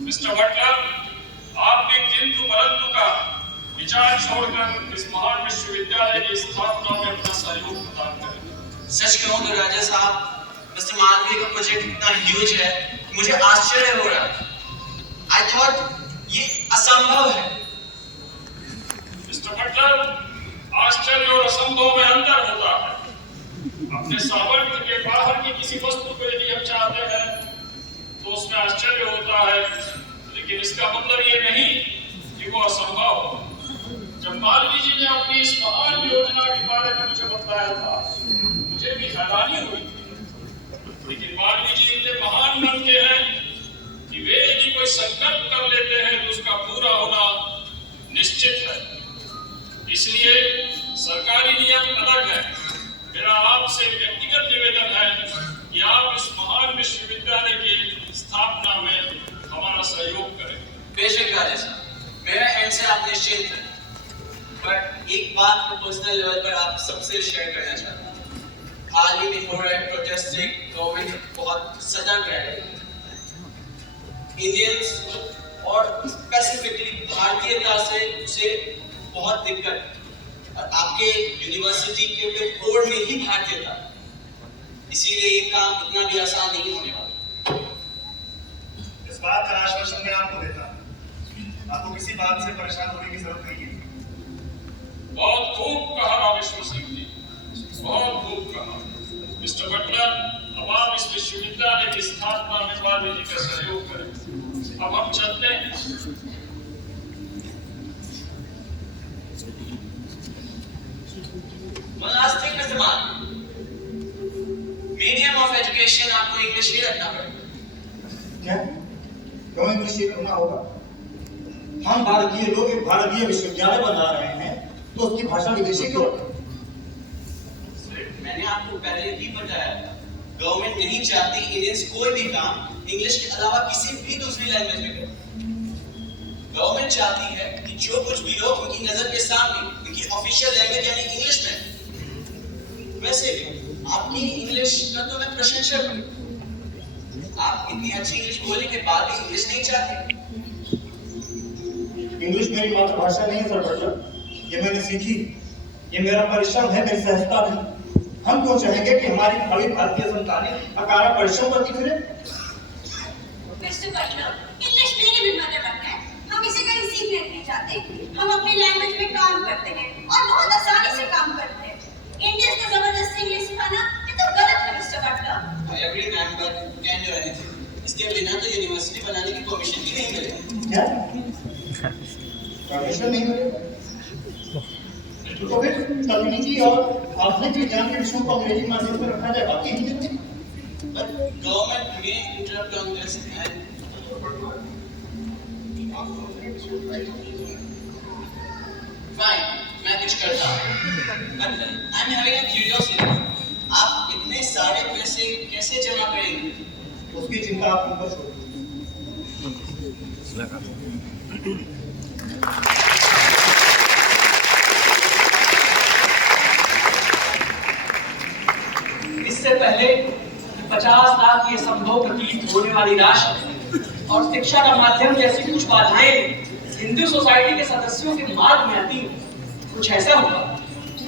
मिस्टर बटलर, आपने किंतु परंतु का विचार छोड़कर इस महान विश्वविद्यालय की स्थापना में अपना सहयोग प्रदान करें। सच कहूं तो राजा साहब, मिस्टर मालवीय का प्रोजेक्ट इतना ह्यूज है, मुझे आश्चर्य हो रहा है। I thought ये असंभव है। मिस्टर बटलर, आश्चर्य और असंभव में अंतर होता है। अपने सामर्थ्य के बाहर की किसी वस्तु को यदि हम चाहते हैं तो उसमें आश्चर्य होता है, लेकिन इसका मतलब ये नहीं कि वो असंभव हो। जब मालवीय जी ने अपनी इस महान योजना के बारे में मुझे बताया था, मुझे भी हैरानी हुई, लेकिन मालवीय जी इतने महान मन के हैं कि वे यदि कोई संकल्प कर लेते हैं तो उसका पूरा होना निश्चित है। इसलिए सरकारी नियम अलग है। मेरा आपसे व्यक्तिगत निवेदन है कि आप इस महान विश्वविद्यालय की स्थापना में हमारा सहयोग करें। बेशक राजा साहब, मेरा एंड से आप निश्चिंत हैं, पर एक बात मैं पर्सनल लेवल पर आप सबसे शेयर करना चाहता हूँ। हाल ही में हो रहे प्रोटेस्ट से गवर्नमेंट बहुत सजग है। इंडियंस और स्पेसिफिकली भारतीयता से उसे बहुत दिक्कत, और आपके यूनिवर्सिटी के बोर्ड में ही भारतीयता, इसीलिए ये काम इतना भी आसान नहीं होने वाला। इस बात का आश्वासन मैं आपको देता हूं, आपको किसी बात से परेशान होने की जरूरत नहीं है। बहुत खूब कहा विष्णु सिंह जी, बहुत खूब कहा। मिस्टर बटलर, अब आप इस विश्वविद्यालय की स्थापना में वाल्मीकि जी का सहयोग करें। अब हम चलते हैं। One last thing, Mr. Maan. Medium of education आपको इंग्लिश ही रखना पड़ेगा। क्या? क्यों इंग्लिश ही रखना होगा? हम भारतीय लोग एक भारतीय विश्वविद्यालय बना रहे हैं, तो उसकी भाषा विदेशी क्यों रखें? मैंने आपको पहले ही बताया, गवर्नमेंट नहीं चाहती इंडियंस कोई भी काम इंग्लिश के अलावा किसी भी दूसरी लैंग्वेज में करें। गवर्नमेंट चाहती है कि जो कुछ भी हो उनकी नजर के सामने उनकी ऑफिशियल लैंग्वेज यानी इंग्लिश में। वैसे भी आपकी इंग्लिश का तो मैं प्रशंसक हूँ। आप इतनी अच्छी इंग्लिश बोलने के बाद भी इंग्लिश नहीं चाहते। इंग्लिश मेरी मातृभाषा नहीं है सर बटलर, ये मैंने सीखी, ये मेरा परिश्रम है, मेरी सहजता भी। हम क्यों चाहेंगे कि हमारी भावी भारतीय संतानें अकारा परिश्रम करती फिरे? मिस्टर बटलर, इंग्लिश मेरी भी मदर टंग है। हम इसे कहीं सीखने नहीं जाते। हम अपनी लैंग्वेज में काम करते हैं और बहुत आसानी से काम करते हैं। इंडियंस को जबरदस्ती इंग्लिश सिखाना ये तो गलत है mister Butler. I agree, ma'am, but can't do anything. इसके बिना तो यूनिवर्सिटी बनाने की परमिशन भी नहीं मिलेगी। क्या? परमिशन नहीं मिलेगा? तो फिर तकनीकी और आधुनिक विज्ञान के विषयों को अंग्रेजी माध्यम में रखा जाए, बाकी हिंदी में। But government may interrupt on this and fine, मैं कुछ करता हूँ। But I'm having a curiosity. आप इतने सारे पैसे कैसे जमा करेंगे? उसकी चिंता आप ऊपर छोड़। इससे पहले 50 लाख की संभव प्रतीत होने वाली राशि और शिक्षा का माध्यम जैसी कुछ बाधाएं हिंदू सोसाइटी के सदस्यों के मार्ग में आती, कुछ ऐसा होगा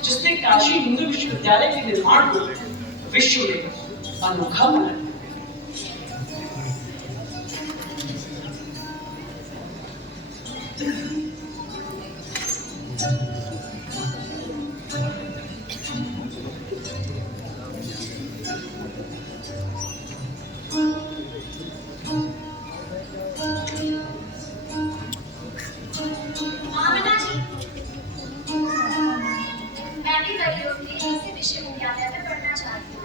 जिसने काशी हिंदू विश्वविद्यालय के निर्माण को विश्व में अनोखा बनाया। आमना जी, मैं भी गरियों के इसी विश्वविद्यालय में पढ़ना चाहती हूँ।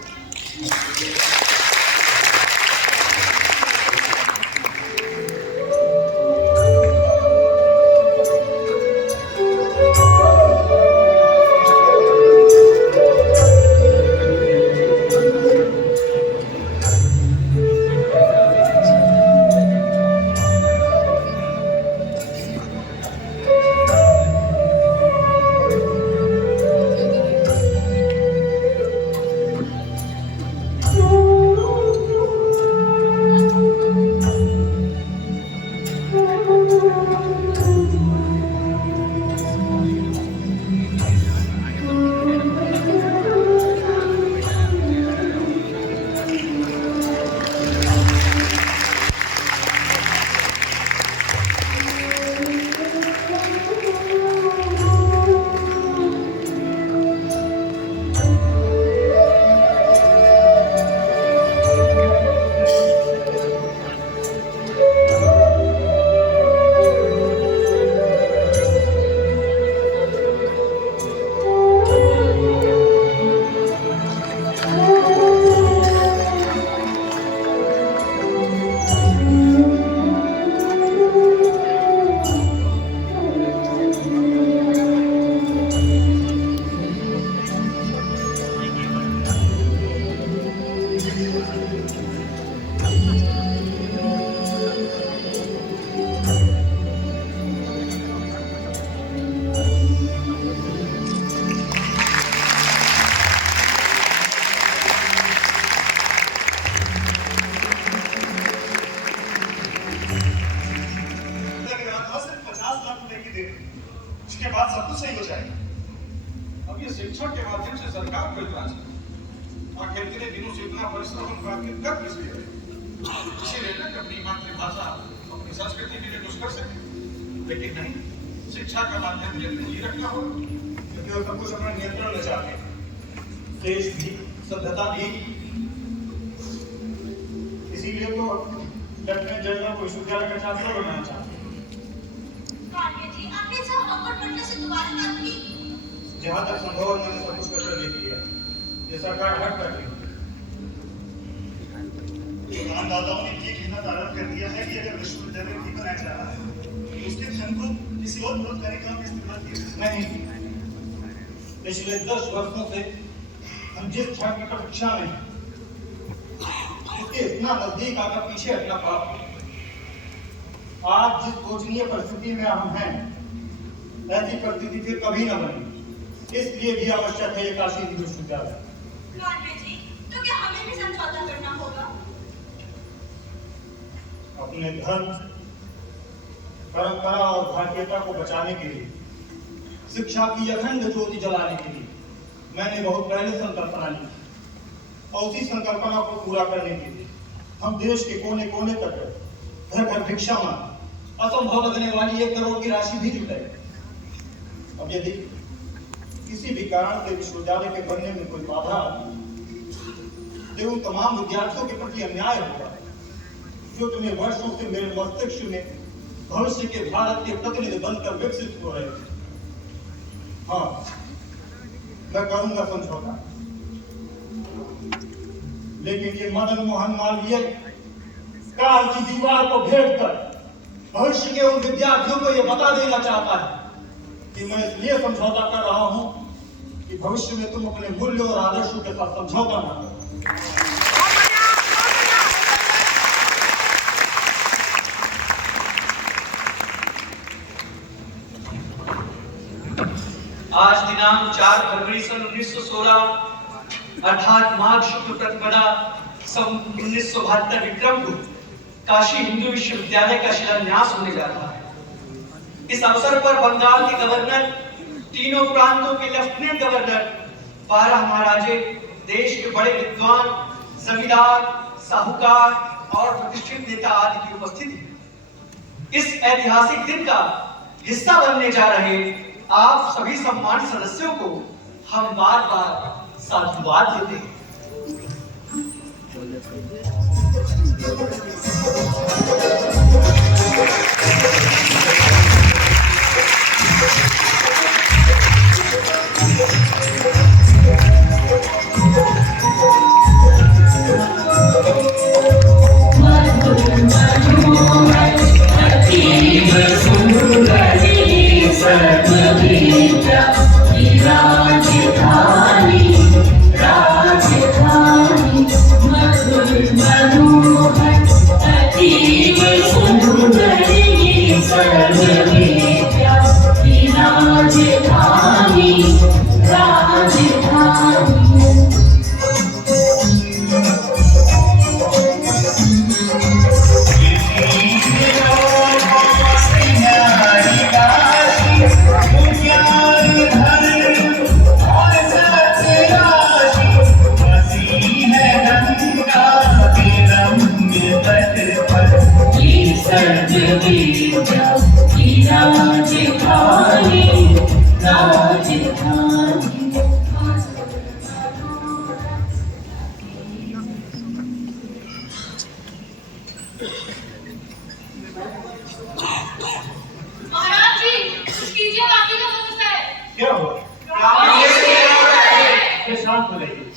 आखिर इतने दिनों से इतना परिश्रम हम करके कब किस लिए रहे? इसीलिए ना अपनी मातृभाषा अपनी संस्कृति के लिए कुछ कर सके, लेकिन नहीं, शिक्षा का माध्यम ये रखना होगा, क्योंकि वो सब कुछ अपना नियंत्रण में चाहते हैं, देश भी सभ्यता भी। इसीलिए तो लेफ्टिनेंट जनरल को विश्वविद्यालय का चांसलर बनाना चाहते हैं। आपने सब ऑकवर्ड पढ़ने से दोबारा बात की? जहाँ तक संभव है मैंने सब कुछ कर लिया है, ये सरकार हट कर रही है। दाताओं ने ये कहना आरंभ कर दिया है कि अगर विश्वविद्यालय नहीं बनाया जा रहा है तो उसके धन को किसी और विरोध कार्य काम में इस्तेमाल किया। नहीं, पिछले 10 वर्षों से हम जिस छात्र कक्षा में उसके इतना नजदीक आकर पीछे हटना पाप है। आज जिस सोचनीय परिस्थिति में हम हैं, ऐसी परिस्थिति फिर कभी न बने, इसलिए भी आवश्यक है काशी हिंदू विश्वविद्यालय। जी, तो क्या हमें भी समझौता करना होगा? अपने धर्म, परंपरा और भारतीयता को बचाने के लिए, शिक्षा की अखंड ज्योति जलाने के लिए मैंने बहुत पहले संकल्पना ली, और उसी संकल्पना को पूरा करने के लिए हम देश के कोने कोने तक घर घर भिक्षा मांग असंभव लगने वाली 1 करोड़ की राशि भी जुटाई। अब यदि किसी भी कारण से विश्वविद्यालय के बनने में कोई बाधा आती तो उन तमाम विद्यार्थियों के प्रति अन्याय होगा जो तुम्हें वर्षों से मेरे मस्तिष्क में भविष्य के भारत के प्रतिनिधि बनकर विकसित हो रहे थे। हाँ, मैं करूंगा समझौता, लेकिन ये मदन मोहन मालवीय काल की दीवार को भेद कर भविष्य के उन विद्यार्थियों को यह बता देना चाहता है कि मैं इसलिए समझौता कर रहा हूं कि भविष्य में तुम अपने मूल्यों और आदर्शों के साथ समझौता न करो। आज दिनांक 4 फरवरी सन 1916 अर्थात माघ शुक्ल प्रतिपदा सन 1972 विक्रम को काशी हिंदू विश्वविद्यालय का शिलान्यास होने जा रहा है। इस अवसर पर बंगाल के गवर्नर, तीनों प्रांतों के लेफ्टिनेंट गवर्नर, 12 महाराजे, देश के बड़े विद्वान, जमींदार, साहूकार और प्रतिष्ठित नेता आदि की उपस्थिति। इस ऐतिहासिक दिन का हिस्सा बनने जा रहे आप सभी सम्मानित सदस्यों को हम बार बार साधुवाद देते हैं।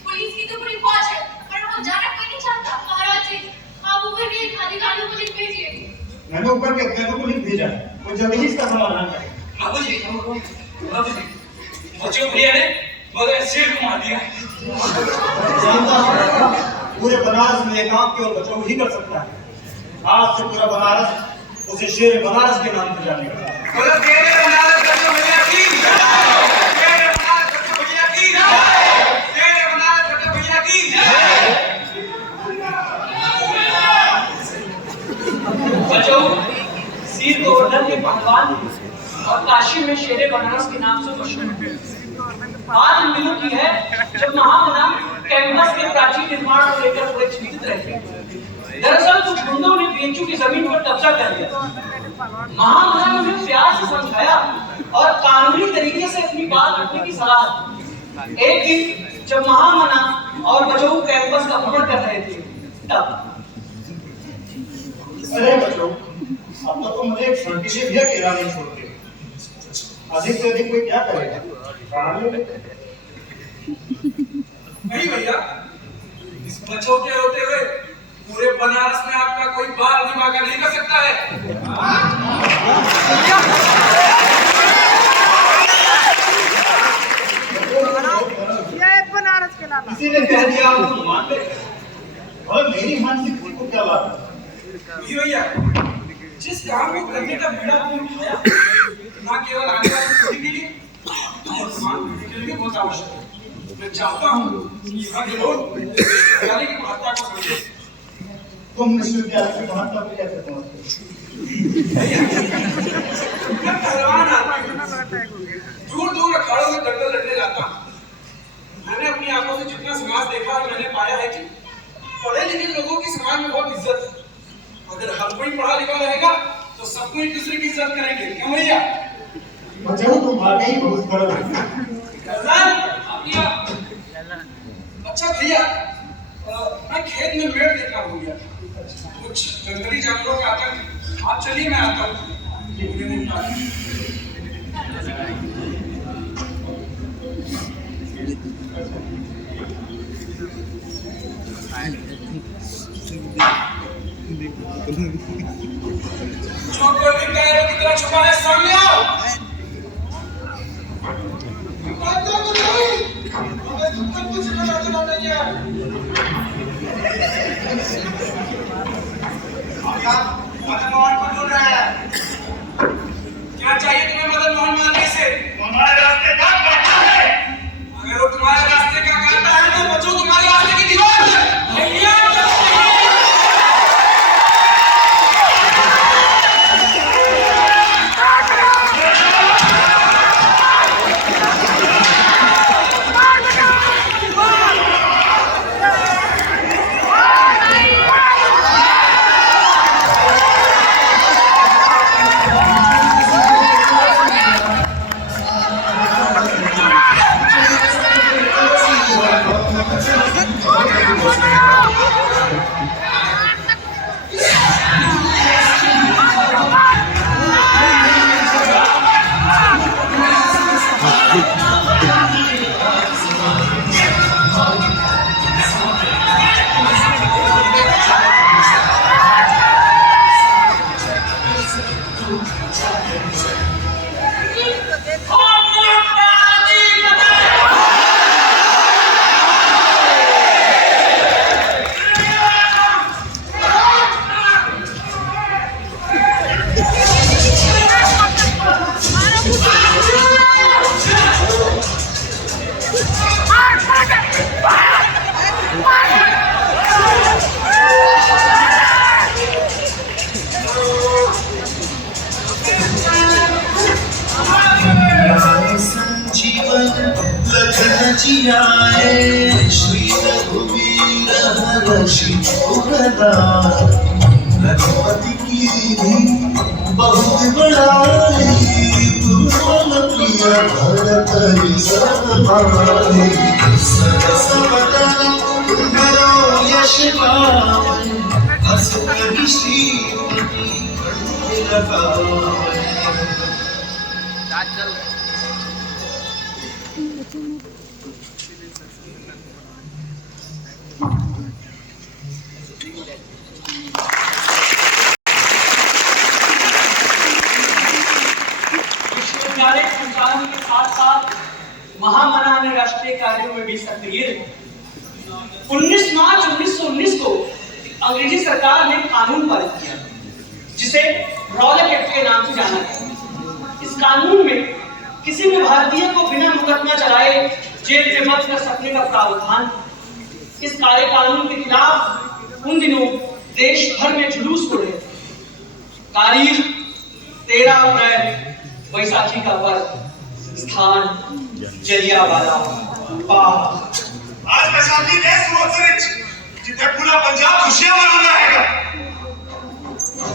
पुलिस की तो पूरी फौज है, पर वहाँ जाना कोई नहीं चाहता। महाराज जी, आप ऊपर के अधिकारियों को लिख भेजिए। मैंने ऊपर के अधिकारियों को लिख भेजा है, वो जल्दी ही इसका समाधान करेंगे। बाबूजी, बच्चों भैया ने मगर शेर को मार दिया। पूरे बनारस में ये काम केवल बच्चों ही कर सकता है। आज से पूरा बनारस उसे शेर बनारस के नाम से जानेगा। बच्चों, सीर गोवर्धन के पहलवान और काशी में शेरे बनारस के नाम से मशहूर है। बात इन दिनों की है जब महामना कैंपस के प्राचीन निर्माण को लेकर थोड़े चिंतित रहते हैं। दरअसल कुछ गुंडों ने बीएचयू की जमीन पर कब्जा कर लिया। महामना ने उन्हें प्यार से समझाया और कानूनी तरीके से अपनी बात रखने की सलाह दी। एक दिन जब महामना और बचऊ कैंपस का भ्रमण कर रहे थे तब अरे बच्चों, अब तो मुझे एक छुट्टी से भी अकेला नहीं छोड़ते। अधिक से अधिक कोई क्या करेगा? नहीं भैया, इस बच्चों के होते हुए पूरे बनारस में आपका कोई बाल भी बांका नहीं कर सकता है। किसी ने कह दिया आप तो मान ले, और मेरी मानसिक को क्या बात है? भैया, जिस काम को करने का बीड़ा आपने उठाया, ना केवल आने वाली पीढ़ी के लिए, वर्तमान पीढ़ी के लिए बहुत आवश्यक है। मैं चाहता हूँ कि यहाँ के लोग विश्वविद्यालय की महत्ता को समझें। तुम विश्वविद्यालय की महत्ता को कैसे समझते हो? मैं पहलवान आदमी दूर दूर अखाड़ों में दंगल लड़ने जाता हूँ। मैंने अपनी आंखों से जितना समाज देखा और मैंने पाया है कि पढ़े लिखे लोगों की समाज में बहुत इज्जत है। अगर हर कोई पढ़ा लिखा रहेगा तो सबको एक दूसरे की इज्जत करेंगे, क्यों भैया? बच्चों, तुम वाकई बहुत बड़े हो। अच्छा भैया, मैं खेत में मेड़ देखना भूल गया, कुछ जंगली जानवरों का आतंक। आप चलिए, मैं आता हूँ। जो कोई भी टायरों की तरह छुपा है, सामने आओ। मदन मोहन को ढूंढ रहा है। क्या चाहिए तुम्हें मदन मोहन मानने से? हमारे रास्ते का काटा है। अगर वो तुम्हारे रास्ते का काटा है तो बच्चों तुम्हारे रास्ते की दीवार है। भैया श्री रघुवीर हर्षि रघुपति की बहुत बड़ाई तुम प्रिय भरत समाई सरस बदन तुम्हारो यश पावन हस कहि श्रीमती लगावै। विश्वविद्यालय संचालन के साथ साथ महामना ने राष्ट्रीय कार्यों में भी सक्रिय रहे। 19 मार्च 1919 को अंग्रेजी सरकार ने कानून पारित किया जिसे रॉलेट एक्ट के नाम से जाना गया। इस कानून में किसी भी भारतीय को बिना मुकदमा चलाए जेल में बंद कर सकने का प्रावधान। इस काले कानून के खिलाफ उन दिनों देश भर में जुलूस हो रहे थे। तारीख 13 अप्रैल बैसाखी का पर्व, स्थान जलियांवाला बाग। आज मैं शादी ने सोच जिथे पूरा पंजाब खुशियां मनाना है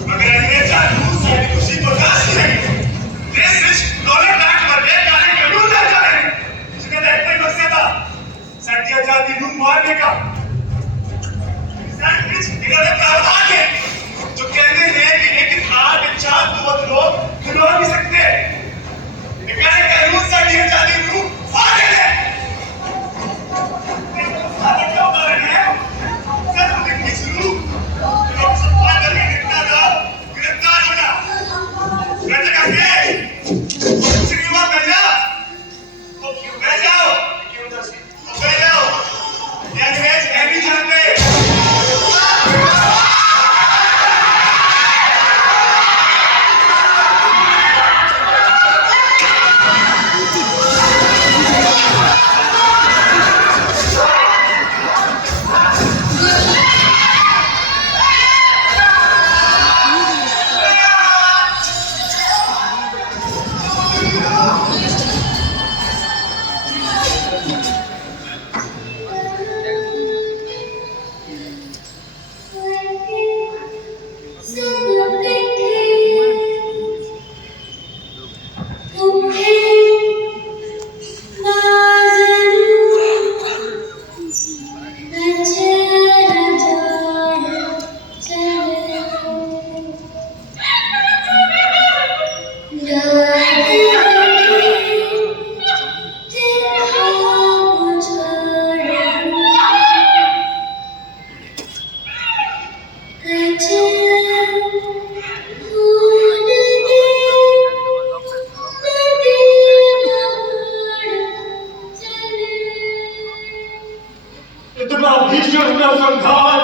मगर अंग्रेज कानून से खुशी बर्दाश्त नहीं देश विच डॉलर बैक वर्गे काले कानून ला जा रहे हैं जिसका एक ही मकसद था साडी आजादी ਨੂੰ मारने का साथ विच इन्होंने प्रावधान है जो कहते हैं कि एक थार में 4 लोग खिलवा नहीं सकते निकाले कानून साडी आजादी ਨੂੰ फाड़े है क्या कारण है सर मुझे शुरू लोग सत्ता करके गिरफ्तार होना मैं तो कहते सिनेमा भेजा तो क्यों भेजाओ क्यों तो भेजाओ ये अंग्रेज नहीं जानते इतना भीषण नरसंहार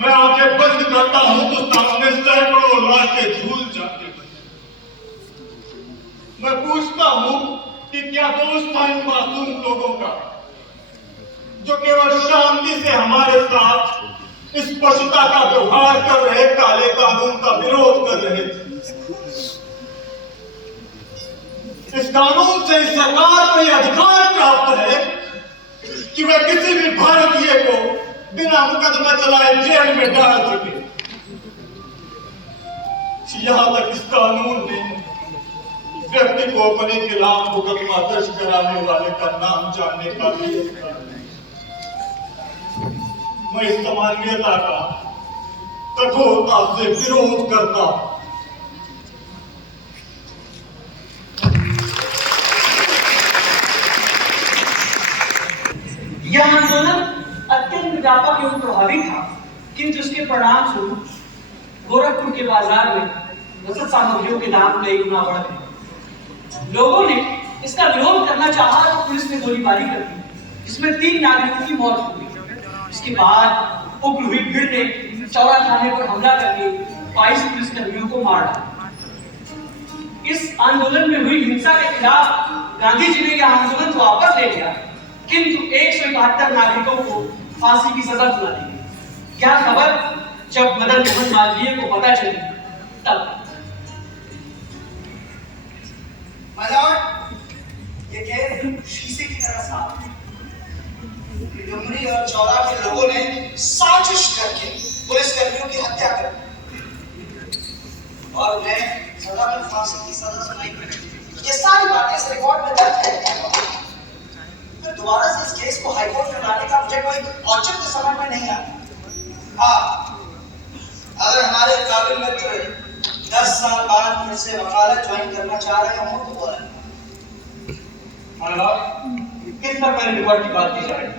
मैं आंखें बंद करता हूं तो सामने सैकड़ों लाशें झूल जाती हैं मैं पूछता हूं कि क्या दोष था इन मासूम लोगों का जो केवल शांति से हमारे साथ इस पशुता का व्यवहार कर रहे काले कानून का विरोध कर रहे थे इस कानून से इस सरकार को यह अधिकार प्राप्त है कि वह किसी भी भारतीय को बिना मुकदमा चलाए जेल में डाल सके यहां तक इस कानून ने व्यक्ति को अपने खिलाफ मुकदमा दर्ज कराने वाले का नाम जानने का भी अधिकार नहीं मैं इस सामान्यता का कठोरता से विरोध करता हूं यह आंदोलन अत्यंत व्यापक एवं प्रभावी था किंतु इसके परिणाम स्वरूप गोरखपुर के बाजार में रसद सामग्रियों के दाम कई गुना बढ़ गए लोगों ने इसका विरोध करना चाहा तो पुलिस ने गोलीबारी कर दी जिसमें 3 नागरिकों की मौत हो गई इसके बाद उग्र हुई भीड़ ने चौरा थाने पर हमला करके 22 पुलिसकर्मियों को मार डाला इस आंदोलन में हुई हिंसा के खिलाफ गांधी जी ने यह आंदोलन तो वापस ले लिया किंतु 171 नागरिकों को फांसी की सजा सुना दी क्या खबर जब मदन मोहन मालवीय को पता चली तब ये खेल शीशे की तरह साफ डुमरी और चौरा के लोगों ने साजिश करके पुलिसकर्मियों की हत्या कर दी और उन्हें सजा में फांसी की सजा सुनाई ये सारी बातें इस रिकॉर्ड में दर्ज है फिर दोबारा से इस केस को हाईकोर्ट में लाने का मुझे कोई औचित्य समझ में नहीं आता हाँ अगर हमारे काबिल मित्र 10 साल बाद फिर से वकालत ज्वाइन करना चाह रहे हो तो बोलें किस सरकारी रिकॉर्ड की बात की जा रही है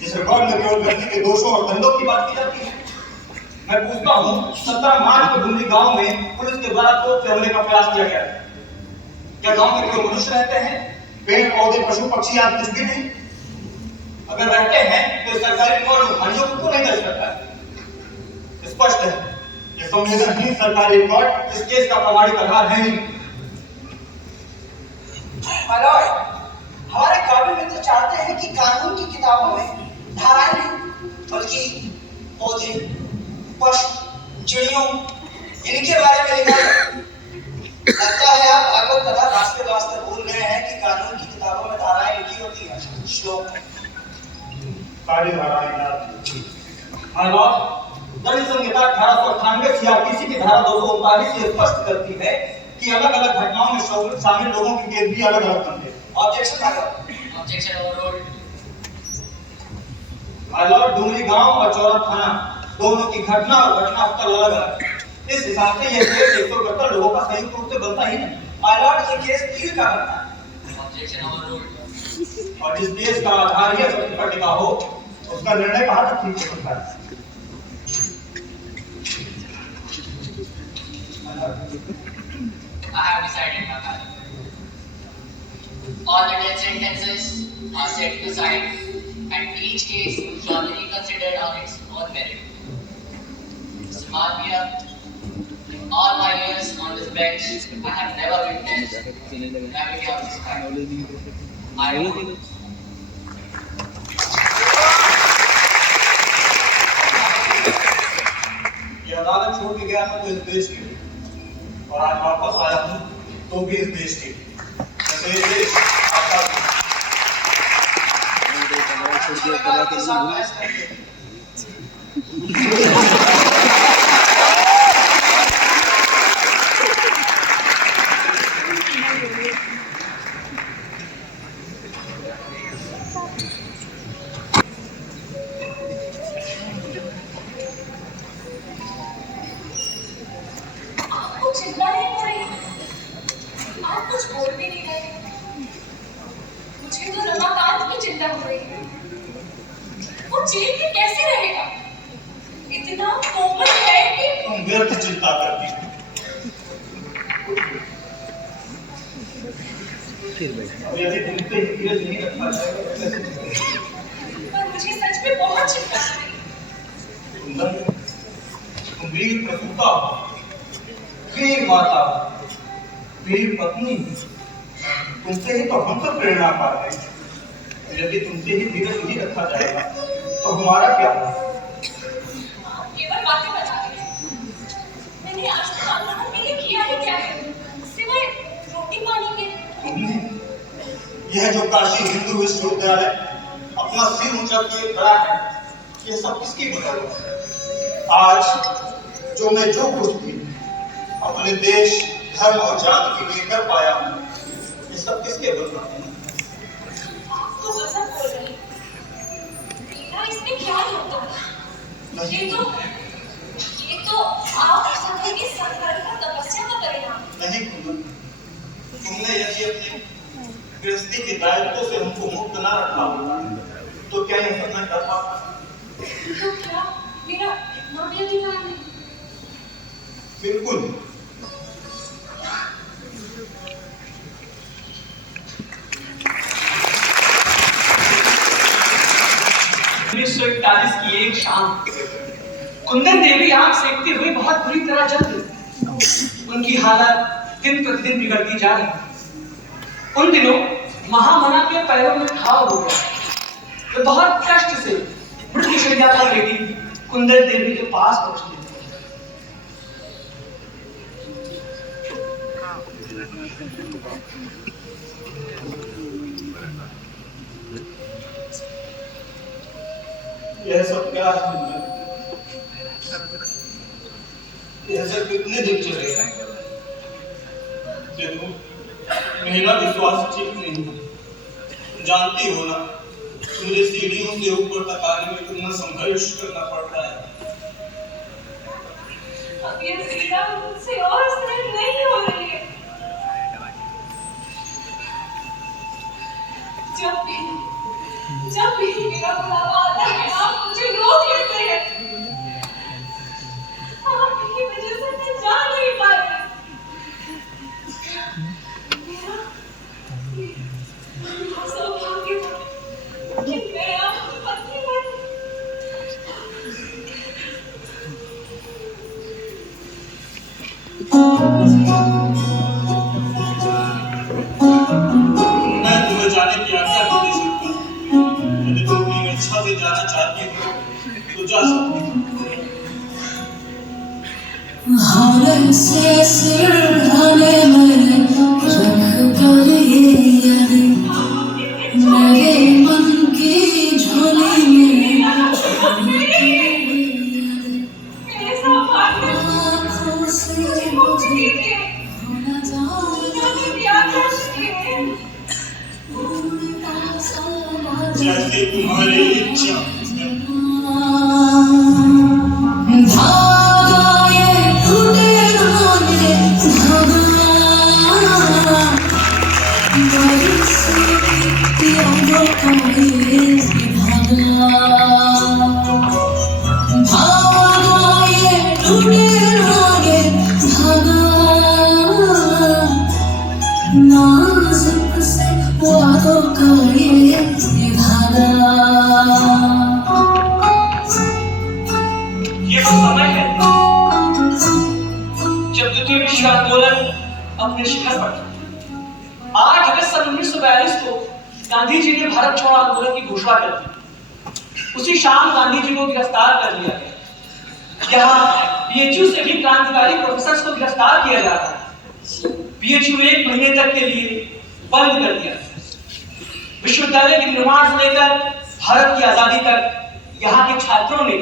जिस रिकॉर्ड में केवल व्यक्ति के दोषों और धंधों की बात की जाती है मैं पूछता हूँ 17 मार्च को डुमरी गांव में पुलिस के द्वारा तोप से हमले का प्रयास किया गया क्या गांव में केवल मनुष्य रहते हैं पेड़ पौधे पशु पक्षी आप कुछ भी नहीं अगर रहते हैं तो सरकारी रिकॉर्ड हानियों को क्यों नहीं दर्ज करता है स्पष्ट है ये संवेदनहीन सरकारी रिकॉर्ड इस केस का प्रमाणिक आधार है ही हमारे काबिल मित्र चाहते हैं कि कानून की किताबों में धाराएं नहीं बल्कि पौधे पशु चिड़ियों इनके बारे में लिखा है लगता है आप भागवत कथा रास्ते रास्ते भूल गए हैं कि कानून की किताबों में धाराएं लिखी होती हैं श्लोक है। कार्यधाराएं माय लॉर्ड, दंड संहिता 1898 सीआरपीसी की धारा 239 से स्पष्ट करती है कि अलग अलग घटनाओं में शामिल लोगों की गिनती अलग अलग बनती है। Objection objection overruled. My Lord, Dumri गांव और चौरा थाना दोनों की घटना और घटना स्थल अलग है। इस हिसाब से यह केस 171 लोगों का संयुक्त रूप से बनता ही नहीं। माय लॉर्ड, ये केस तीर का बनता है। Objection overruled. और जिस केस का आधार यह सत्य पट्टिका हो, उसका निर्णय कहां तक ठीक हो सकता है? I have decided, my father. All the death sentences are set aside, and each case shall be reconsidered on its own merit. Mr. Malviya, in all my years on this bench, I have never witnessed gravity of this kind. I will. ये अदालत छोड़ के गया था तो इस देश की, और आज वापस आया हूं तो भी इस देश की। जैसे ये देश आपका आपको चिंता नहीं हो रही? आप कुछ बोल भी नहीं रहे। मुझे तो रमाकांत की चिंता हो रही है। वो जेल में कैसे रहेगा? इतना कोमल है कि तुम व्यर्थ चिंता करती हो। अब यदि तुम पे धीरज नहीं रखा जाएगा, पर मुझे सच में बहुत चिंता हो रही है। तुम वीर प्रसूता हो, वीर माता, वीर पत्नी, तुमसे ही तो हम सब प्रेरणा पा रहे हैं। यदि तुमसे ही धीरज नहीं रखा जाएगा तो हमारा क्या होगा? आप केवल बातें बता रहे हैं। मैंने आज तक आंदोलन के लिए किया ही क्या है, सिवाय रोटी पानी के। तुमने यह जो काशी हिंदू विश्वविद्यालय अपना सिर ऊंचा किए खड़ा है, यह सब किसकी बदौलत है? आज जो कुछ भी अपने देश, धर्म और जाति के लिए कर पाया हूं, ये सब किसके बदौलत है? आप तो गजब बोल रहे हैं। मेरा इसमें क्या होता? ये तो आप सभी की संकल्प और तपस्या का परिणाम। नहीं कुंदन, तुमने यदि अपने गृहस्थी के दायित्व से हमको मुक्त न रखा होगा तो क्या यह सब मैं कर पाता? तो क्या मेरा इतना भी अधिकार नहीं? बिल्कुल। 1941 की एक शाम कुंदन देवी आंख सेकती हुई बहुत बुरी तरह जल गई। उनकी हालत दिन प्रतिदिन बिगड़ती जा रही। उन दिनों महामना के पैरों में घाव हो गया। वे बहुत कष्ट से मृत्युशैया पर लेटी कुंदन देवी के पास पहुंची। यह सब क्या है? यह सब कितने दिन चलेगा? देखो, मेरा विश्वास ठीक नहीं है। जानती हो ना, मुझे सीढ़ियों से ऊपर तक आने में कितना संघर्ष करना पड़ता है। अब ये पीड़ा मुझसे और सहन नहीं हो रही है। जब भी मेरा बुलावा आता है, आप मुझे रोक लेते हैं। आपकी वजह से मैं जा नहीं पा रही। मेरा सौभाग्य था कि मैं आपकी पत्नी बनी। मैं तुम्हें जाने की आज्ञा नहीं दे सकता। यदि तुम अपनी इच्छा से जाना चाहती हो तो जा सकती हो। हारे से सिरहाने में रख कर ये यादें मेरे मन तुम्हारी इच्छा धागा ये टूटे धागे धागा बरसों की यादों का ये धागा धागा ये टूटे धागे धागा नाजुक से वादों का ये धागा ये वो समय है जब द्वितीय विश्व आंदोलन अपने शिखर पर था। 8 अगस्त सन 1942 को गांधी जी ने भारत छोड़ो आंदोलन की घोषणा कर दी। उसी शाम गांधी जी को गिरफ्तार कर लिया गया। यहाँ बीएचयू से भी क्रांतिकारी प्रोफेसर को गिरफ्तार किया जा रहा है। बीएचयू 1 महीने तक के लिए बंद कर दिया। विश्वविद्यालय के निर्माण से लेकर भारत की आजादी तक यहाँ के छात्रों ने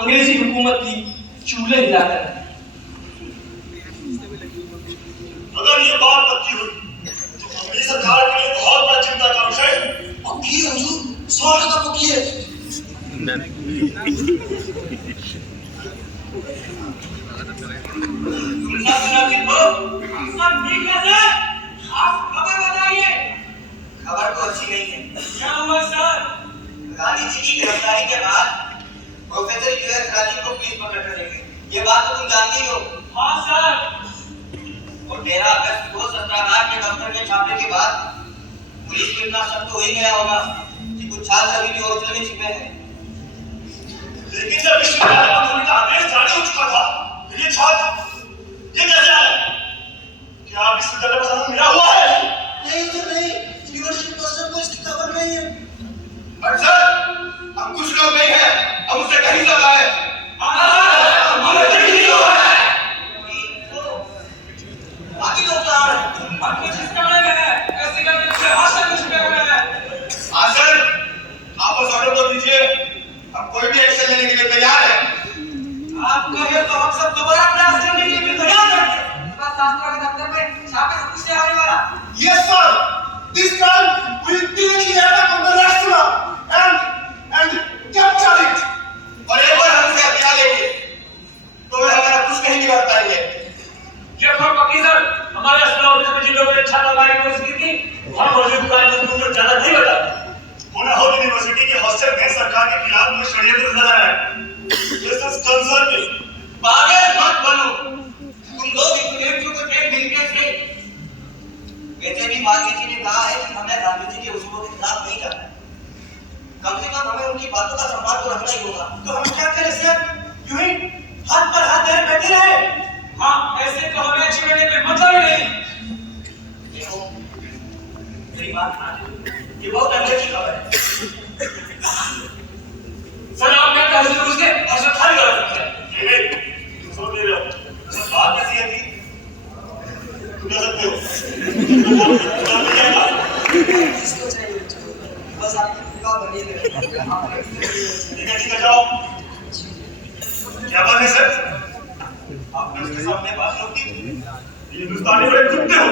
अंग्रेजी हुकूमत की चूल्हे हिलाकर अगर ये बात पक्की हुई तो अपनी सरकार के लिए बहुत बड़ा चिंता का विषय है। पक्की है हुजूर, 100% पक्की है। आप खबर बताइए। खबर तो अच्छी नहीं है। क्या हुआ सर? गांधी जी की गिरफ्तारी के बाद प्रोफेसर यूएस राजीव को पुलिस पकड़ कर ले गई। ये बात तो तुम जानते ही हो। हाँ सर। और 13 अगस्त को सत्रागार के दफ्तर के छापे के बाद पुलिस को इतना शक तो हो ही गया होगा कि कुछ छात्र अभी भी हॉस्टल में छिपे हैं। लेकिन जब विश्वविद्यालय बंद होने का आदेश जारी हो चुका था, ये छात्र ये कैसे आए? क्या विश्वविद्यालय प्रशासन मिला हुआ है? नहीं तो नहीं, यूनिवर्सिटी प्रशासन को इसकी खबर नहीं है। बट सर, हम कुछ लोग नहीं हैं, हम उससे कहीं ज्यादा है। बाकी लोग कहाँ हैं? हम कुछ इस कमरे में हैं। ऐसे करके मुझे हॉस्टल में छुपे हुए हैं। हाँ सर, आप बस ऑर्डर तो दीजिए, हम कोई भी एक्शन लेने के लिए तैयार हैं। आप कहिए तो हम सब दोबारा प्रयास करने के लिए भी तैयार हैं। शास्त्रा के दफ्तर में छापे से पूछने आने वाला। Yes sir. This time we will take the attack on the restaurant and capture it. और एक बार हम उसे हथियार लेंगे तो वे हमारा कुछ नहीं बिगाड़ पाएंगे। ये खबर पक्की सर। हमारे अस्पताल में जिन लोगों ने छात्रावास की कोशिश की थी, हम मौजूद कानून को ज्यादा नहीं बता। पुणे यूनिवर्सिटी के हॉस्टल में सरकार के खिलाफ कोई षड्यंत्र नजर आया है। This is concerning. पागल मत बनो। तुम लोग एक को टेक मिलके से वैसे भी गांधी जी ने कहा है कि हमें गांधी जी के उसूलों के खिलाफ नहीं जाना है। कम से कम हमें उनकी बातों का सम्मान तो रखना ही होगा। तो हम क्या करें सर? यूं ही हाथ पर हाथ धरे बैठे रहे? हाँ, ऐसे तो हमें अच्छी करने में मतलब ही नहीं। देखो, मेरी बात मान लो, ये बहुत अंग्रेजी खबर है। सर आप क्या कहते हैं? उसने हर्षद खाली कर सकते हैं। नहीं, सुन ले रहे हो। बात कैसी है कि तुम जा सकते हो। इसको चाहिए बस आपकी दुआ बनी रहे। ठीक है जाओ। क्या बात है सर? आपने उसके सामने बात की। ये हिंदुस्तानी बड़े कुत्ते हो।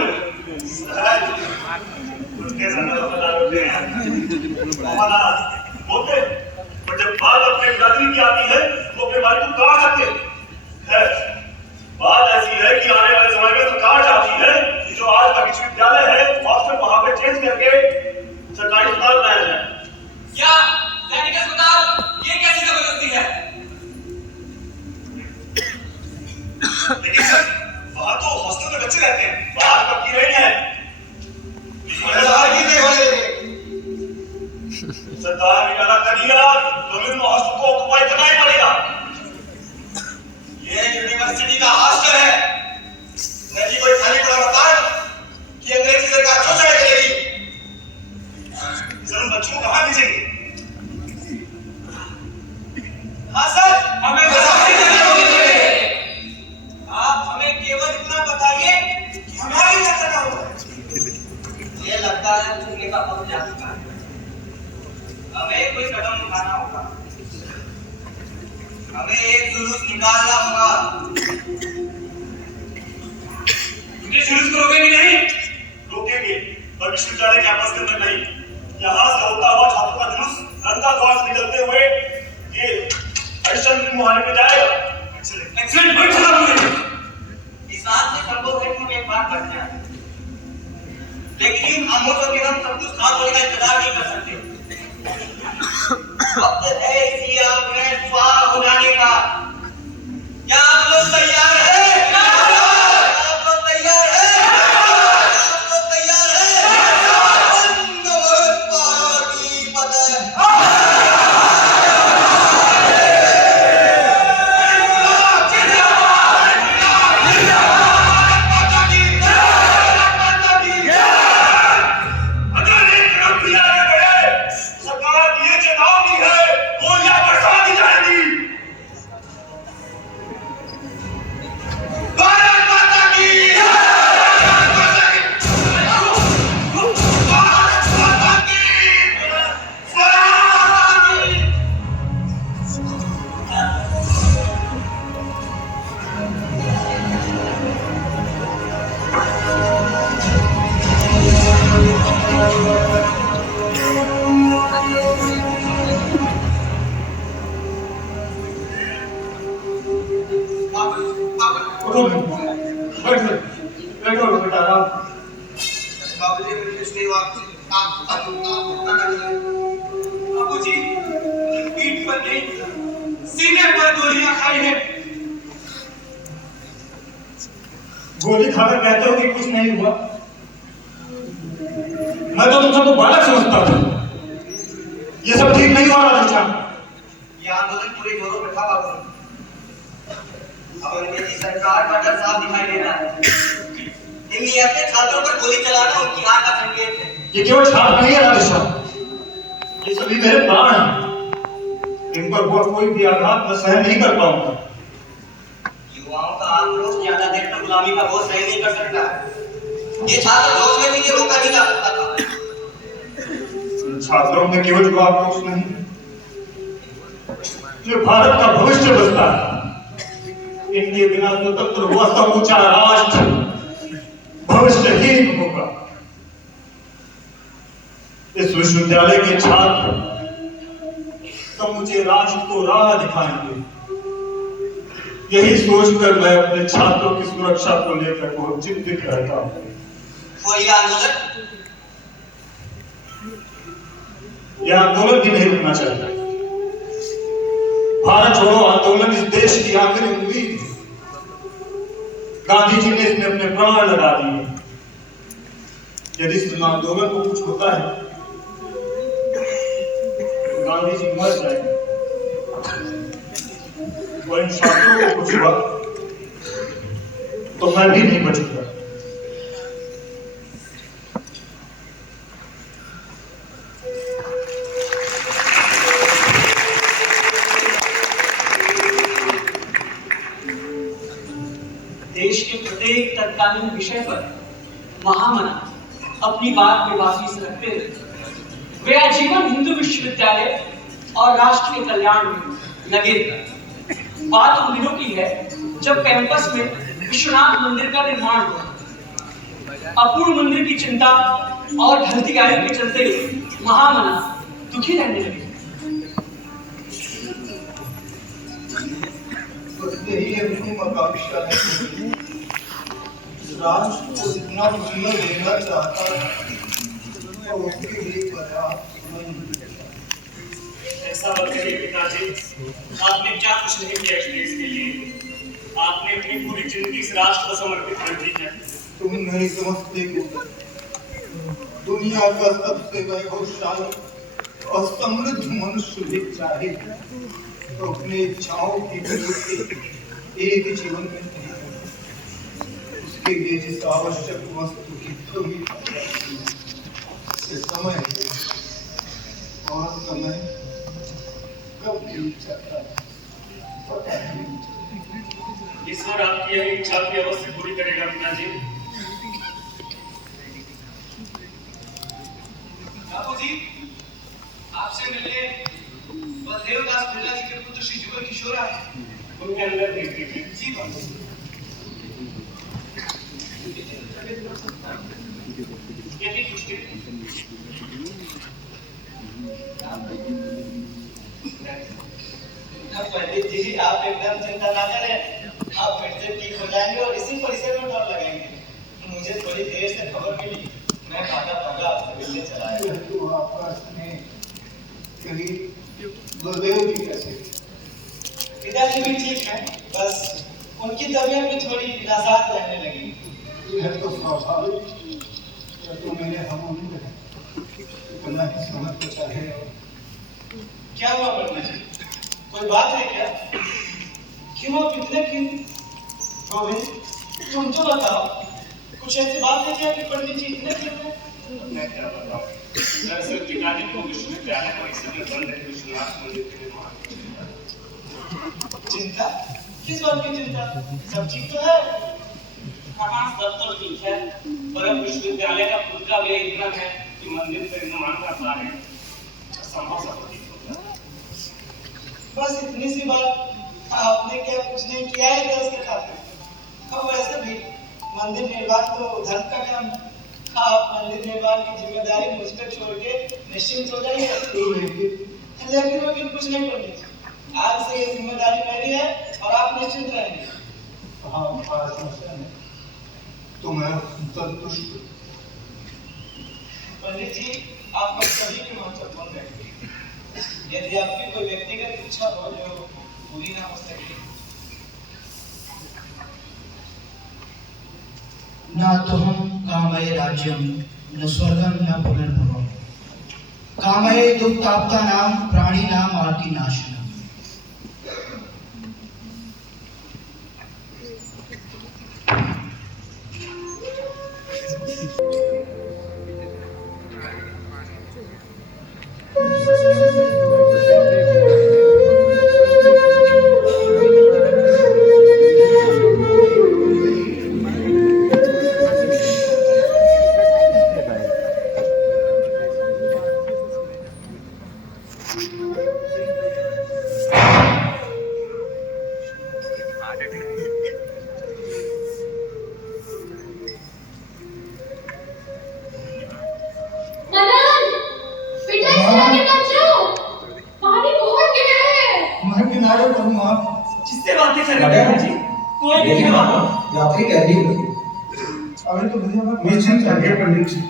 उनके सामने तो बता रहे हैं। हमारा होते पर जब बात अपने बिरादरी की आती है तो अपने भाई को कहा सकते हैं। बात ऐसी है कि आने वाले समय में सरकार चाहती है कि जो आज का विश्वविद्यालय है हॉस्टल वहां पे चेंज करके सरकारी अस्पताल बनाया जाए। क्या सैनिक अस्पताल? ये कैसी जबरदस्ती है? लेकिन सर वहां तो हॉस्टल में बच्चे रहते हैं, बात पक्की नहीं है। सरकार ने कहा कर दिया तो इन हॉस्टल को ऑक्युपाई करना ही पड़ेगा। ये यूनिवर्सिटी का हॉस्टल है, नहीं कोई खाली पड़ा मकान कि अंग्रेजी सरकार शोषण करेगी। सर बच्चों को कहाँ भेजेंगे? हाँ सर, हमें आप हमें केवल इतना बताइए कि हमारी क्या करना होगा। ये लगता है चुनने का वक्त जा चुका है। हमें कोई कदम उठाना होगा। हमें एक जुलूस निकालना होगा। ये जुलूस को रोकेंगे नहीं? रोकेंगे, पर विश्वविद्यालय कैंपस के अंदर नहीं। यहाँ से होता हुआ छात्रों का जुलूस रंगा मुहाने में जाएगा। एक्सीलेंट बढ़ चला मुझे। इस बात से संभव है कि हम एक बार बढ़ जाए, लेकिन इन खामोश होकर हम सब कुछ खास होने का इंतजार नहीं कर सकते। वक्त है इसी आग में स्वार हो जाने का। क्या आप लोग तैयार हैं? आप लोग तैयार हैं? आप लोग तैयार हैं? बाबूजी, पीठ पर नहीं, सीने पर गोलियां खाई है। गोली खाकर कहते हो कि कुछ नहीं हुआ। मैं तो तुम सबको बालक समझता था। ये सब ठीक नहीं हो रहा था। ये आंदोलन पूरे जोरों पे था बाबू। अब अंग्रेजी सरकार का डर साफ दिखाई दे रहा है। इन नियत छात्रों पर गोली चलाना उनकी हार का संकेत है। ये केवल छात्र नहीं है राजेश, ये सभी मेरे प्राण हैं। इन पर हुआ कोई भी आघात मैं सहन नहीं कर पाऊंगा। युवाओं का आक्रोश ज्यादा देर तक गुलामी का बोझ सहन नहीं कर सकता। ये छात्र जोश में भी रोका नहीं जा सकता था। छात्रों में केवल जो आक्रोश नहीं, जो भारत का भविष्य बसता है। इनके बिना स्वतंत्र हुआ समूचा राष्ट्र भविष्यहीन होगा। इस विश्वविद्यालय के छात्र समूचे राष्ट्र को राह दिखाएंगे। यही सोचकर मैं अपने छात्रों की सुरक्षा को लेकर बहुत चिंतित रहता हूँ। यह आंदोलन भी नहीं रुकना चाहिए। भारत छोड़ो आंदोलन इस देश की आखिरी उम्मीद है। गांधी जी ने इसमें अपने प्राण लगा दिए। यदि इस आंदोलन को कुछ होता है तो गांधी जी मर जाएंगे। और इन छात्रों को कुछ हुआ तो मैं भी नहीं बचूंगा। देश के प्रत्येक तत्कालीन विषय पर महामना अपनी बात में वापिस रखते हुए वे आजीवन हिंदू विश्वविद्यालय और राष्ट्र के कल्याण में लगे थे। बात उन दिनों की है जब कैंपस में विश्वनाथ मंदिर का निर्माण हुआ। अपूर्ण मंदिर की चिंता और ढलती आयु के चलते महामना दुखी रहने लगे। यही अंतिम आकांक्षा है। राष्ट्र को इतना जन्म देना चाहता है और उसके लिए पर्याप्त नहीं। ऐसा मत करिए पिताजी, आपने क्या कुछ नहीं किया इस देश के लिए। आपने अपनी पूरी जिंदगी इस राष्ट्र को समर्पित कर दी है। तुम नहीं समझते हो, दुनिया का सबसे वैभवशाली और समृद्ध मनुष्य भी चाहे तो अपनी इच्छाओं की पूर्ति एक ही जीवन में नहीं हो। उसके लिए जिस आवश्यक वस्तु की कमी से समय और समय कब बीत जाता है पता नहीं। ईश्वर आपकी यह इच्छा की अवश्य पूरी करेगा पिताजी। बाबूजी, आपसे मिलने देवदास बिरला जी के पुत्र श्री जुगल किशोर आए। उनके अंदर देख लीजिए। जी बाबू। ये भी खुश थे। पंडित जी आप एकदम चिंता ना करें, आप फिर से ठीक हो जाएंगे और इसी परिसर में दौड़ लगाएंगे। मुझे थोड़ी देर से खबर मिली, मैं भागा भागा आपसे मिलने चला आया। तो आपस में कहीं बलदेव जी कैसे? पिताजी भी ठीक है, बस उनकी तबीयत भी थोड़ी नासाज रहने लगी। यह तो स्वाभाविक, यह तो मेरे हम उम्र है, इतना ही समझ तो चाहिए। क्या हुआ पंडित जी, कोई बात है क्या? क्यों आप इतने क्यों? गोविंद तुम तो बताओ, कुछ ऐसी बात है क्या कि पंडित जी इतने क्यों हैं? मैं क्या बताऊं, दरअसल पिताजी को विश्वविद्यालय परिसर में बंद है विश्वनाथ मंदिर के निर्माण। चिंता? किस बात की चिंता? सब ठीक तो है? हाँ सब तो ठीक है, पर अब विश्वविद्यालय का खुद का व्यय इतना है कि मंदिर का निर्माण का कार्य संभव सब ठीक होगा। बस इतनी सी बात, आपने क्या कुछ नहीं किया है क्या उसके खातिर? अब वैसे भी मंदिर निर्माण तो धर्म का काम है। आप मंदिर निर्माण की जिम्मेदारी मुझ पर छोड़ के निश्चिंत हो जाइए। लेकिन कुछ नहीं पंडित, आज से ये जिम्मेदारी मेरी है और आप निश्चिंत रहेंगे। हाँ आश्वासन है, तो मैं संतुष्ट हूँ। पंडित जी आप सभी की महत्वपूर्ण है। यदि आपकी कोई व्यक्तिगत इच्छा हो जो पूरी ना हो सके, न तुहं कामये राज्यं न स्वर्गं न पुनर्भवम् कामये दुःखताप्तानां प्राणिनां आर्तिनाशनम्। जिससे बातें कर रहे हैं जी, कोई नहीं है वहाँ। यात्री कह रही है, अभी तो भैया मैं चिंता करके पंडित जी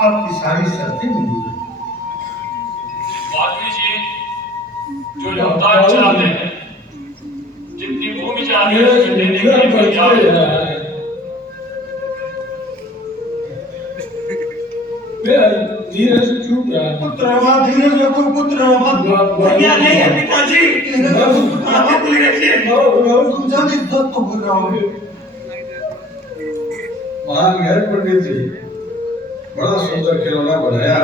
आपकी सारी शर्तें मंजूर है। वाल्मीकि जी जो योगदान चाहते हैं, जितनी भूमि चाहते हैं उसमें देने के लिए तैयार है। धीरज चुप रहा, पुत्र धीरज रखो, पुत्र भैया नहीं है पिताजी, आप अपनी रखिए। तुम जल्दी इज्जत तो भूल रहा हो। महान है पंडित जी, बड़ा सुंदर खिलौना बनाया।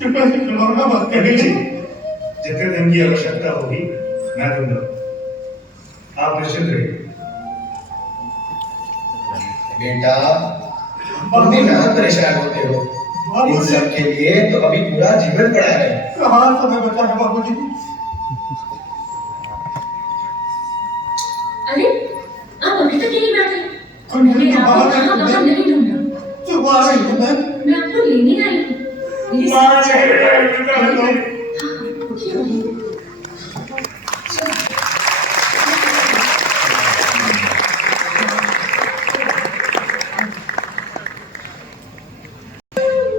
कृपया से खिलौना मत कहिए। जितने दिन की आवश्यकता होगी मैं दूंगा, आप निश्चिंत रहिए। बेटा तुम भी कहाँ परेशान होते हो, इन सब के लिए तो अभी पूरा जीवन पड़ा है। कहाँ समय बचा है बाबूजी? अरे आप अभी तक यही बैठे हैं? कहाँ नहीं ढूंढा, तो आ रही हूँ मैं आपको लेने आई हूँ।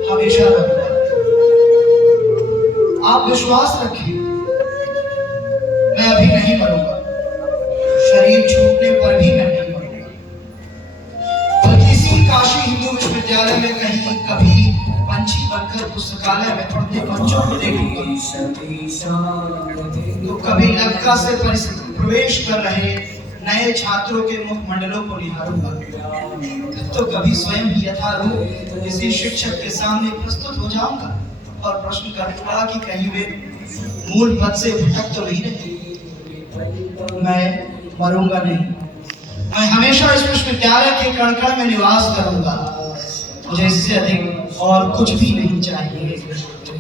हमेशा रहूंगा, आप विश्वास रखिए, मैं अभी नहीं मरूंगा, शरीर छूटने पर भी मैं नहीं मरूंगा। बल्कि इसी काशी हिंदू विश्वविद्यालय में कहीं कभी पंछी बनकर पुस्तकालय में पढ़ते बच्चों को देखूंगा, तो कभी लक्का से प्रवेश कर रहे नए छात्रों के मुखमंडलों को निहारूंगा, तो कभी स्वयं ही यथारूप किसी शिक्षक के सामने प्रस्तुत हो जाऊंगा और प्रश्न करूंगा कि कहीं वे मूल पद से भटक तो नहीं रहे। मैं मरूंगा नहीं, मैं हमेशा इस विश्वविद्यालय के कण कण में निवास करूंगा। मुझे इससे अधिक और कुछ भी नहीं चाहिए।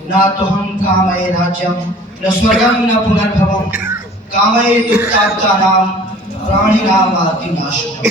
ना तो हम कामये राज्यम न स्वर्गम न पुनर्भवम कामये दुःखताप्तानां प्राणिनां आर्तिनाशनम्।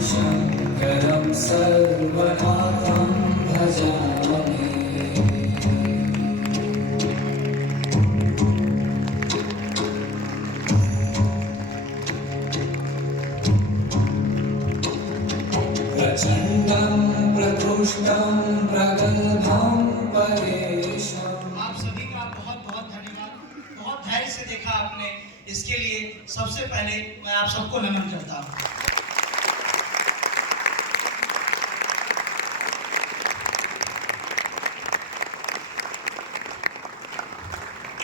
शङ्करं सर्वनाथं भजामि। प्रचण्डं प्रकृष्टं प्रगल्भं परेशम्। आप सभी का बहुत बहुत धन्यवाद। बहुत धैर्य से देखा आपने, इसके लिए सबसे पहले मैं आप सबको नमन करता हूँ।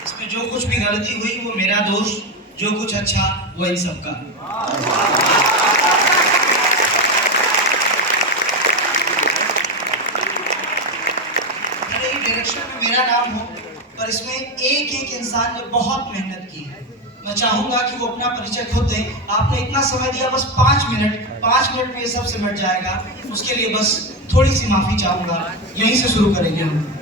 इसमें जो कुछ भी गलती हुई वो मेरा दोष, जो कुछ अच्छा वो इन सबका। डायरेक्शन में मेरा नाम हो, पर इसमें एक एक इंसान ने बहुत मेहनत की है। मैं चाहूंगा कि वो अपना परिचय खुद दें। आपने इतना समय दिया, बस 5 मिनट में ये सब सिमट जाएगा। उसके लिए बस थोड़ी सी माफी चाहूंगा। यहीं से शुरू करेंगे हम।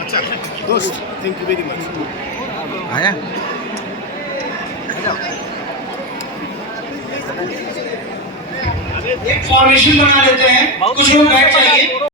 अच्छा दोस्त, थैंक यू वेरी मच। आया एक फॉर्मेशन बना लेते हैं, कुछ लोग बैठ जाइए।